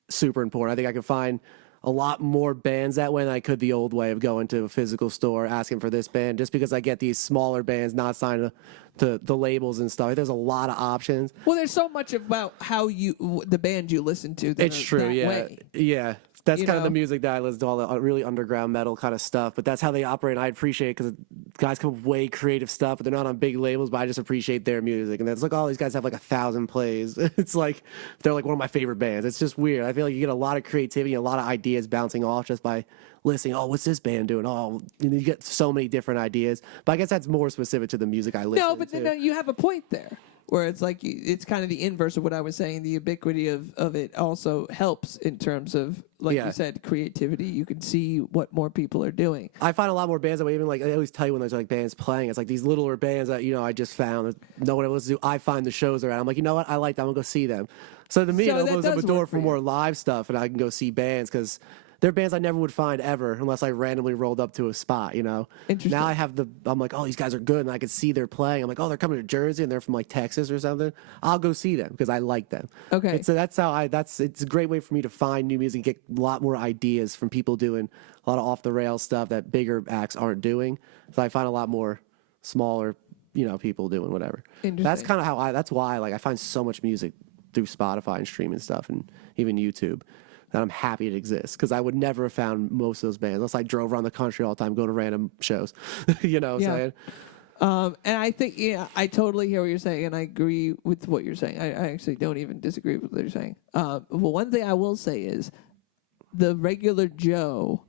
super important. I think I can find a lot more bands that way than I could the old way of going to a physical store asking for this band, just because I get these smaller bands not signed to the labels and stuff. There's a lot of options. Well, there's so much about how the band you listen to. That It's true, that yeah, way. yeah. That's You kind of know? the music that I listen to, all the really underground metal kind of stuff. But that's how they operate, and I appreciate it because guys come up with way creative stuff, but they're not on big labels. But I just appreciate their music, and it's like all these guys have like 1,000 plays. It's like they're like one of my favorite bands. It's just weird. I feel like you get a lot of creativity, a lot of ideas bouncing off just by listening. Oh, what's this band doing? Oh, you get so many different ideas. But I guess that's more specific to the music I listen to. No, but no, you have a point there. Where it's like it's kind of the inverse of what I was saying. The ubiquity of it also helps in terms of, like Yeah. you said, creativity. You can see what more people are doing. I find a lot more bands that way. Even like I always tell you when there's like bands playing, it's like these littler bands that I just found that no one else do. I find the shows they're at. I'm like, you know what? I like that. I'm gonna go see them. So to me, So it that opens up a does door work for for you. more live stuff, and I can go see bands because they're bands I never would find ever unless I randomly rolled up to a spot. Interesting. Now I'm like, oh, these guys are good, and I can see they're playing. I'm like, oh, they're coming to Jersey, and they're from like Texas or something. I'll go see them because I like them. Okay. And so that's how it's a great way for me to find new music, get a lot more ideas from people doing a lot of off the rails stuff that bigger acts aren't doing. So I find a lot more smaller, people doing whatever. Interesting. That's kind of that's why I find so much music through Spotify and streaming stuff and even YouTube that I'm happy it exists, because I would never have found most of those bands unless I drove around the country all the time going to random shows. You know what I'm saying? And I think, I totally hear what you're saying, and I agree with what you're saying. I actually don't even disagree with what you're saying. Well, one thing I will say is the regular Joe,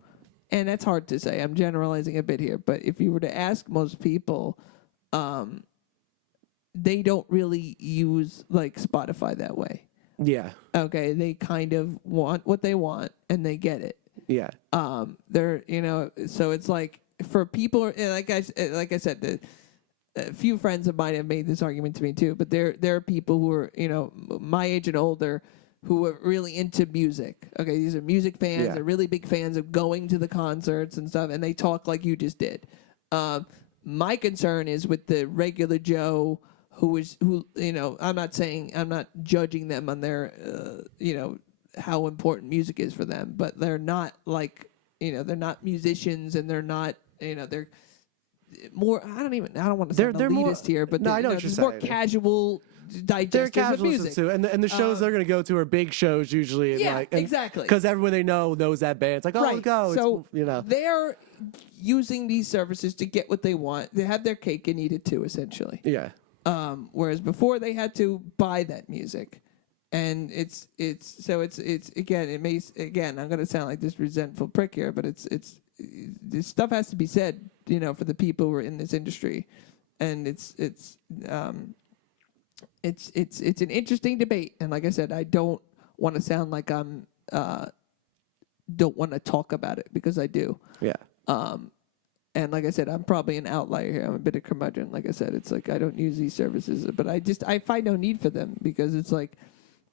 and that's hard to say. I'm generalizing a bit here, but if you were to ask most people, they don't really use like Spotify that way. Yeah. Okay, they kind of want what they want, and they get it. Yeah. They're so it's like for people, and like I said, a few friends of mine have made this argument to me too. But there are people who are my age and older who are really into music. Okay, these are music fans. Yeah. They're really big fans of going to the concerts and stuff, and they talk like you just did. My concern is with the regular Joe who I'm not judging them on their how important music is for them, but they're not like they're not musicians, and they're not they're more I don't want to sound They're more- elitist here, but No, they're, I know what just you're more saying. casual digesters They're of casual music. too, and the shows they're going to go to are big shows usually. Yeah, exactly. Because everyone they knows that band. It's like, oh, Right. go. So It's, they're using these services to get what they want. They have their cake and eat it too, essentially. yeah. Whereas before they had to buy that music, and it's again I'm going to sound like this resentful prick here, but it's this stuff has to be said, for the people who are in this industry, and it's an interesting debate. And like I said, I don't want to sound like I'm don't want to talk about it, because I do. Yeah. And like I said, I'm probably an outlier here. I'm a bit of curmudgeon. Like I said, it's like I don't use these services, but I find no need for them, because it's like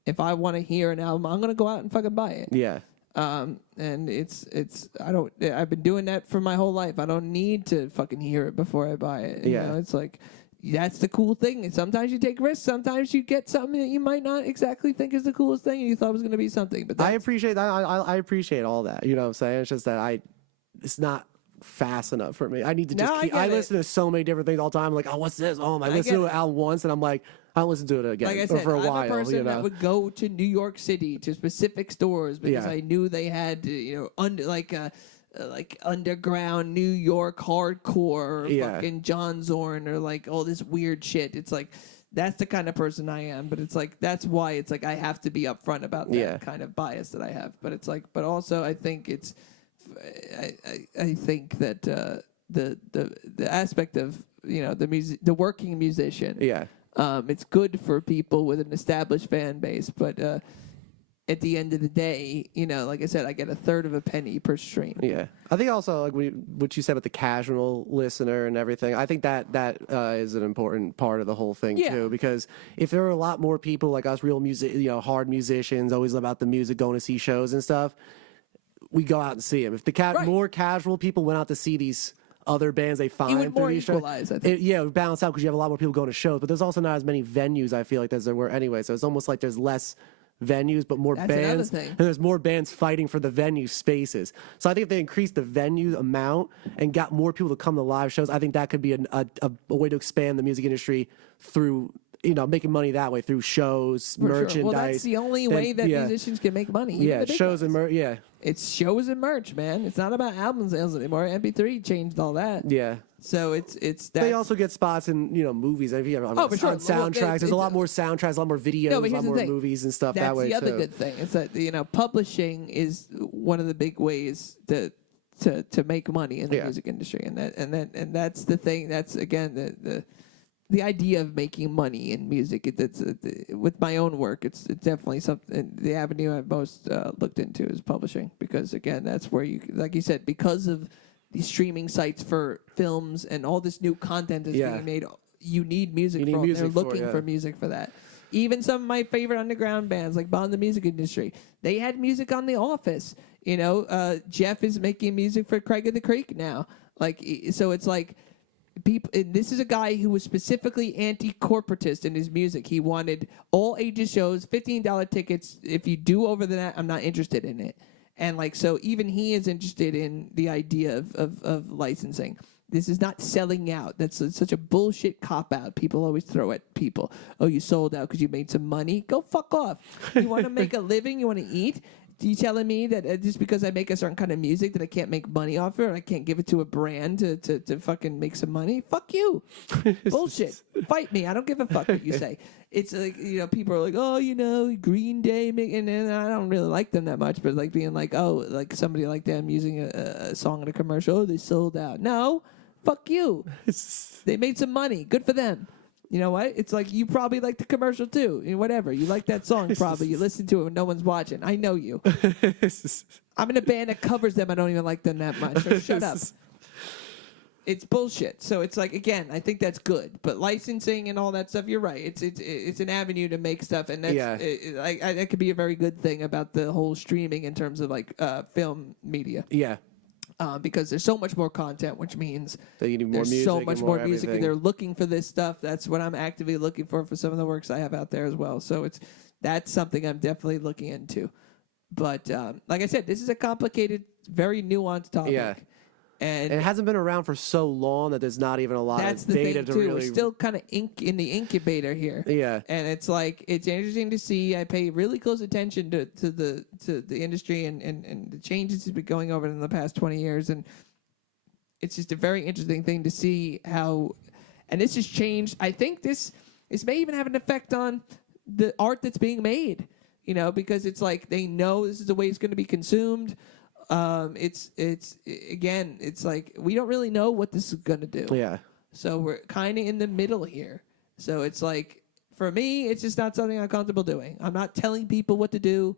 if I want to hear an album, I'm gonna go out and fucking buy it. Yeah. And I've been doing that for my whole life. I don't need to fucking hear it before I buy it. You know, it's like, that's the cool thing. And sometimes you take risks. Sometimes you get something that you might not exactly think is the coolest thing, and you thought was going to be something. But I appreciate that. I appreciate all that. You know what I'm saying? It's just that it's not fast enough for me. I need to just I listen to so many different things all the time. I'm like, oh, what's this? Oh, I listened to an album once, and I'm like, I'll listen to it again. Like I said, for a while. I'm a person you know? that would go to New York City to specific stores because I knew they had, like underground New York hardcore, or fucking John Zorn, or like all this weird shit. It's like, that's the kind of person I am. But it's like, that's why it's like I have to be upfront about that kind of bias that I have. But it's like, but also I think it's, I think that the aspect of, you know, the working musician. Yeah. It's good for people with an established fan base, but at the end of the day, you know, like I said, I get a third of a penny per stream. Yeah, I think also like what you said about the casual listener and everything. I think that is an important part of the whole thing too, because if there are a lot more people like us, real hard musicians, always about the music, going to see shows and stuff, we go out and see them. If the more casual people went out to see these other bands they find, it would more these equalize, shows, I think. it would balance out because you have a lot more people going to shows, but there's also not as many venues, I feel like, as there were anyway. So it's almost like there's less venues, but more bands. And there's more bands fighting for the venue spaces. So I think if they increased the venue amount and got more people to come to live shows, I think that could be a way to expand the music industry through, you know, making money that way through shows, merchandise. Sure. Well, that's the only way that musicians can make money. Shows and merch. Yeah. It's shows and merch, man. It's not about album sales anymore. MP3 changed all that. Yeah. So it's that. They also get spots in, you know, movies. If you have on soundtracks, there's a lot more soundtracks, a lot more videos, a lot more movies and stuff that way too. That's the other good thing. It's that, you know, publishing is one of the big ways to make money in the music industry, and that's the thing. That's again the idea of making money in music. With my own work, it's definitely something. The avenue I've most looked into is publishing, because again, that's where you, like you said, because of these streaming sites for films and all this new content is being made, you need music. They're looking for music for that. Even some of my favorite underground bands, like Bond the Music Industry, they had music on The Office. You know, Jeff is making music for Craig of the Creek now. Like, so it's like, people. This is a guy who was specifically anti-corporatist in his music. He wanted all ages shows, $15 tickets. If you do over that, I'm not interested in it. And like, so even he is interested in the idea of licensing. This is not selling out. That's such a bullshit cop-out people always throw at people. Oh, you sold out because you made some money? Go fuck off. You want to make a living? You want to eat? You telling me that just because I make a certain kind of music that I can't make money off it, or I can't give it to a brand to fucking make some money? Fuck you. Bullshit. Fight me. I don't give a fuck what you say. It's like, you know, people are like, oh, you know, Green Day, and I don't really like them that much, but like being like, oh, like somebody like them using a song in a commercial, oh, they sold out. No, fuck you. They made some money. Good for them. You know what? It's like, you probably like the commercial too. You know, whatever. You like that song probably. You listen to it when no one's watching. I know you. I'm in a band that covers them. I don't even like them that much. So shut up. It's bullshit. So it's like, again, I think that's good. But licensing and all that stuff, you're right. It's an avenue to make stuff. And that's, that could be a very good thing about the whole streaming in terms of like film media. Yeah. Because there's so much more content, which means that you need more there's so much more music. Everything. They're looking for this stuff. That's what I'm actively looking for some of the works I have out there as well. So that's something I'm definitely looking into. But like I said, this is a complicated, very nuanced topic. Yeah. And it hasn't been around for so long that there's not even a lot of data to really. We're still kind of in the incubator here. Yeah, and it's like, it's interesting to see. I pay really close attention to the industry and the changes that's been going over in the past 20 years, and it's just a very interesting thing to see how. And this has changed. I think this may even have an effect on the art that's being made. You know, because it's like they know this is the way it's going to be consumed. It's again, it's like we don't really know what this is going to do. Yeah. So we're kind of in the middle here. So it's like, for me, it's just not something I'm comfortable doing. I'm not telling people what to do.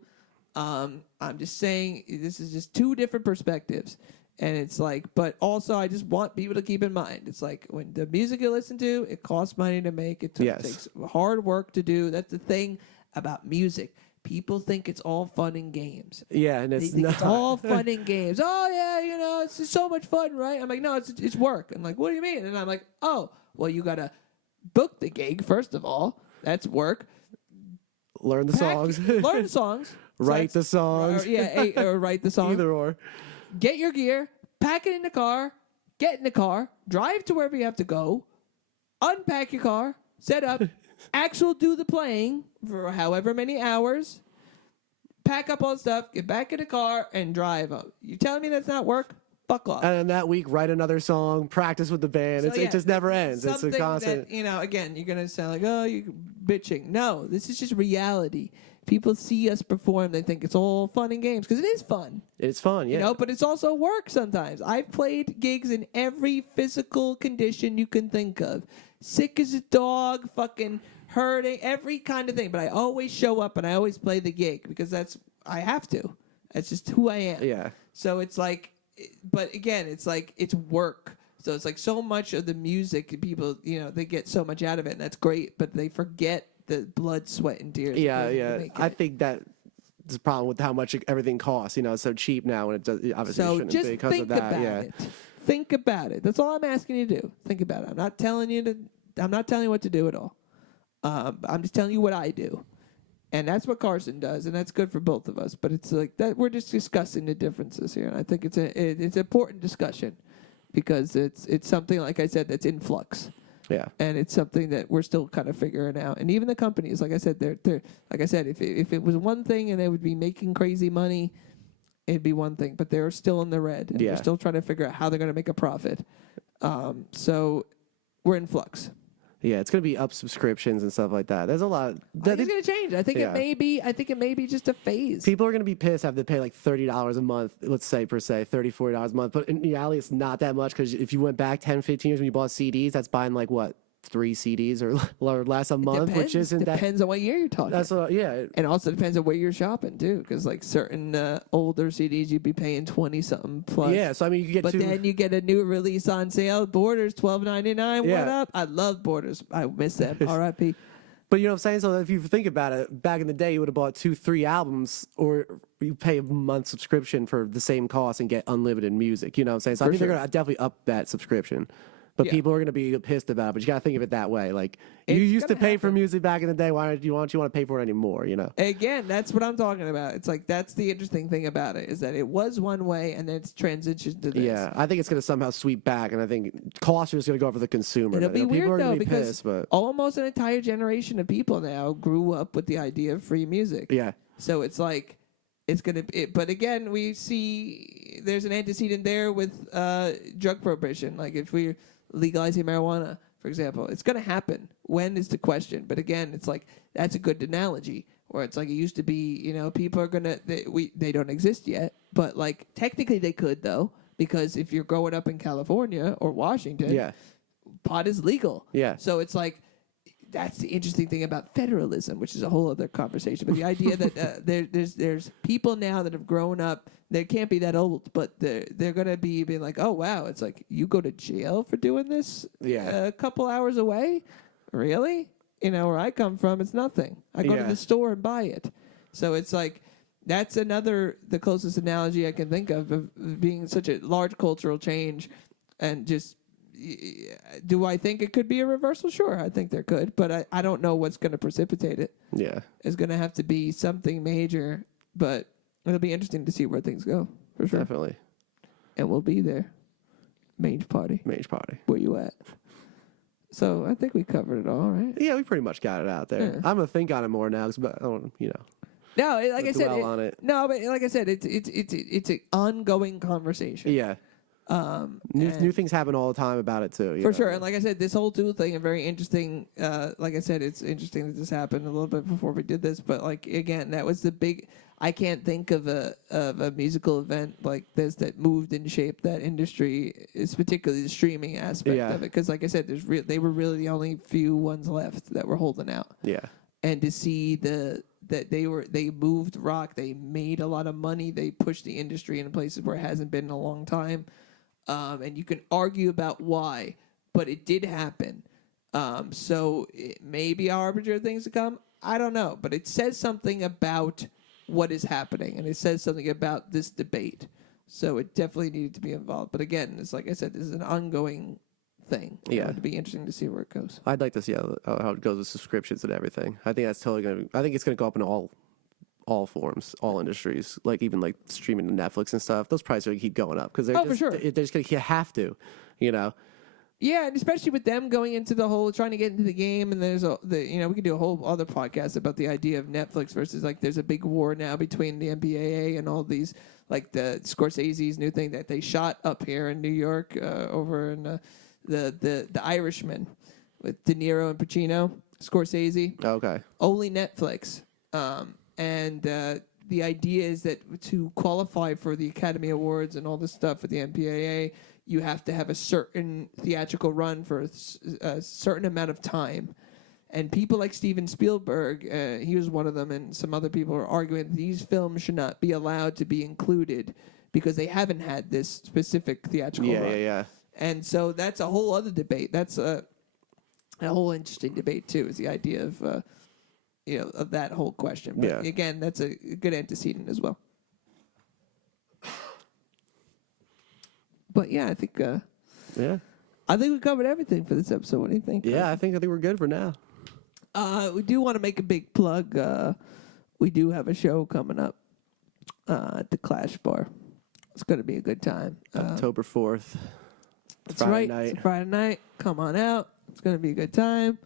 I'm just saying this is just two different perspectives. And it's like, but also I just want people to keep in mind, it's like when the music you listen to, it costs money to make. It takes hard work to do. That's the thing about music. People think it's all fun and games. Yeah, and it's not. It's all fun and games. Oh, yeah, it's just so much fun, right? I'm like, no, it's work. I'm like, what do you mean? And I'm like, oh, well, you got to book the gig, first of all. That's work. Learn the songs. Learn the songs. Write the songs. Or write the song. Either or. Get your gear, pack it in the car, get in the car, drive to wherever you have to go, unpack your car, set up, do the playing for however many hours, pack up all the stuff, get back in the car, and drive up. You telling me that's not work? Fuck off. And then that week, write another song, practice with the band. It just never ends. It's a constant. That, again, you're going to sound like, oh, you're bitching. No, this is just reality. People see us perform, they think it's all fun and games, because it is fun. It's fun, yeah. But it's also work sometimes. I've played gigs in every physical condition you can think of. Sick as a dog, fucking hurting, every kind of thing. But I always show up and I always play the gig because I have to. That's just who I am. Yeah. So it's like, but again, it's like, it's work. So it's like so much of the music, people, they get so much out of it, and that's great, but they forget the blood, sweat, and tears. Yeah. I think that's the problem with how much everything costs. It's so cheap now, and it does, obviously so shouldn't just be because think of that. about Yeah. it. Think about it. That's all I'm asking you to do. Think about it. I'm not telling you what to do at all. I'm just telling you what I do. And that's what Carson does, and that's good for both of us. But it's like that we're just discussing the differences here, and I think it's an important discussion because it's something, like I said, that's in flux. Yeah. And it's something that we're still kind of figuring out. And even the companies, like I said, they're like I said, if it was one thing and they would be making crazy money, it'd be one thing. But they're still in the red, and they're still trying to figure out how they're going to make a profit. So we're in flux. Yeah, it's going to be up subscriptions and stuff like that. There's a lot. I think it's going to change. I think it may be just a phase. People are going to be pissed have to pay like $30 a month, let's say per se, $30, $40 a month. But in reality, it's not that much because if you went back 10, 15 years when you bought CDs, that's buying like what? 3 CDs or less a month, which isn't that. Depends on what year you're talking. That's yeah. And also depends on where you're shopping too, because like certain older CDs you'd be paying 20 something plus. Yeah, so I mean you get. But then you get a new release on sale. Borders $12.99. Yeah. What up? I love Borders. I miss them. R.I.P. But you know what I'm saying? So if you think about it, back in the day, you would have bought 2-3 albums, or you pay a month subscription for the same cost and get unlimited music. You know what I'm saying? So I think they're going to definitely up that subscription. But people are going to be pissed about it. But you got to think of it that way. Like, you used to pay for music back in the day. Why don't you want to pay for it anymore, Again, that's what I'm talking about. It's like, that's the interesting thing about it, is that it was one way and then it's transitioned to this. Yeah, I think it's going to somehow sweep back. And I think cost is going to go for the consumer. It'll be weird, though, because pissed, but almost an entire generation of people now grew up with the idea of free music. Yeah. So it's like, it's going to, but again, we see there's an antecedent there with drug prohibition. Like if we're legalizing marijuana, for example, it's going to happen. When is the question? But again, it's like, that's a good analogy, where it's like it used to be, people are going to, they don't exist yet, but like technically they could though, because if you're growing up in California or Washington, pot is legal. Yeah. So it's like, that's the interesting thing about federalism, which is a whole other conversation. But the idea that there's people now that have grown up, they can't be that old, but they're going to be being like, oh, wow, it's like you go to jail for doing this a couple hours away? Really? Where I come from, it's nothing. I go to the store and buy it. So it's like, that's the closest analogy I can think of being such a large cultural change. And just, do I think it could be a reversal? Sure, I think there could, but I don't know what's going to precipitate it. Yeah. It's going to have to be something major, but it'll be interesting to see where things go, for sure. Definitely. And we'll be there. Mange Party. Where you at? So I think we covered it all, right? Yeah, we pretty much got it out there. Yeah. I'm going to think on it more now, because I don't, No, like I said, on it. No, but like I said, it's an ongoing conversation. Yeah. New things happen all the time about it too. For sure. And like I said, this whole tool thing is very interesting. Like I said, it's interesting that this happened a little bit before we did this. But like, again, that was the big, I can't think of a musical event like this that moved and shaped that industry. Is particularly the streaming aspect Yeah. of it, because like I said, they were really the only few ones left that were holding out. Yeah. And to see that they moved rock, they made a lot of money, they pushed the industry in places where it hasn't been in a long time, and you can argue about why, but it did happen. So it may be a harbinger of things to come. I don't know, but it says something about what is happening, and it says something about this debate. So it definitely needed to be involved. But again, it's like I said, this is an ongoing thing. Yeah. It'd be interesting to see where it goes. I'd like to see how it goes with subscriptions and everything. I think that's totally going to. I think it's going to go up in all forms, all industries, like even like streaming and Netflix and stuff. Those prices are going to keep going up because they're for sure. They're just going to have to, you know. Yeah, and especially with them going into the whole trying to get into the game, and there's we could do a whole other podcast about the idea of Netflix versus like there's a big war now between the MPAA and all these, like the Scorsese's new thing that they shot up here in New York over in the Irishman with De Niro and Pacino, Scorsese. Okay. Only Netflix, and the idea is that to qualify for the Academy Awards and all this stuff with the MPAA, you have to have a certain theatrical run for a certain amount of time. And people like Steven Spielberg, he was one of them, and some other people are arguing that these films should not be allowed to be included because they haven't had this specific theatrical run. Yeah. And so that's a whole other debate. That's a whole interesting debate, too, is the idea of, of that whole question. But again, that's a good antecedent as well. But yeah, I think we covered everything for this episode. What do you think? Yeah, I think we're good for now. We do want to make a big plug. We do have a show coming up at the Clash Bar. It's going to be a good time. October 4th. That's right. It's a Friday night. Come on out. It's going to be a good time.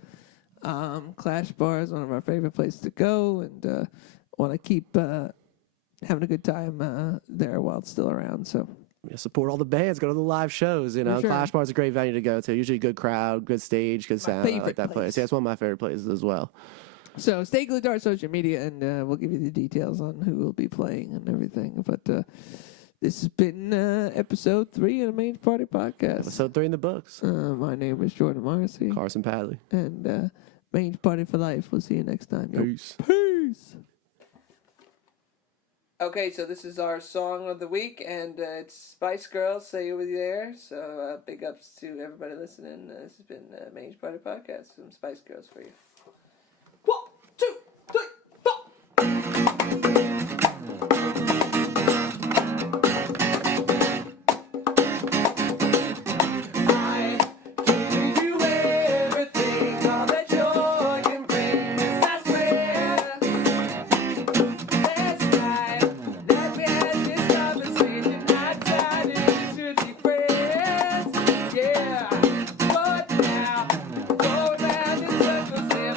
Clash Bar is one of our favorite places to go, and want to keep having a good time there while it's still around. So. Support all the bands. Go to the live shows. You know, sure. Clash Bar is a great venue to go to. Usually, good crowd, good stage, good sound. I like that place. Yeah, it's one of my favorite places as well. So stay glued to our social media, and we'll give you the details on who will be playing and everything. But this has been episode 3 of the Mange Party Podcast. Episode 3 in the books. My name is Jordan Morrissey. Carson Padley. And Mange Party for life. We'll see you next time. Yo. Peace. Peace. Okay, so this is our song of the week, and it's Spice Girls, Say You With You There. So big ups to everybody listening. This has been Mange Party Podcast. Some Spice Girls for you. 1, 2, 3, 4. I give you everything, all that joy can bring. Yes, I swear. Let's try. Let me have this conversation. I tried it. Should be friends. Yeah. But now, go around in circles.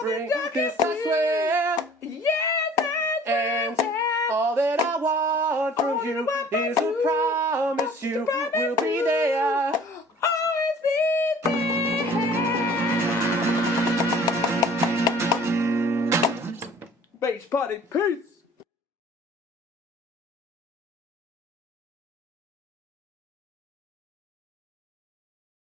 bring, 'cause I swear, and all that I want from you is a promise you will be there. Always be there. Mange Party, peace.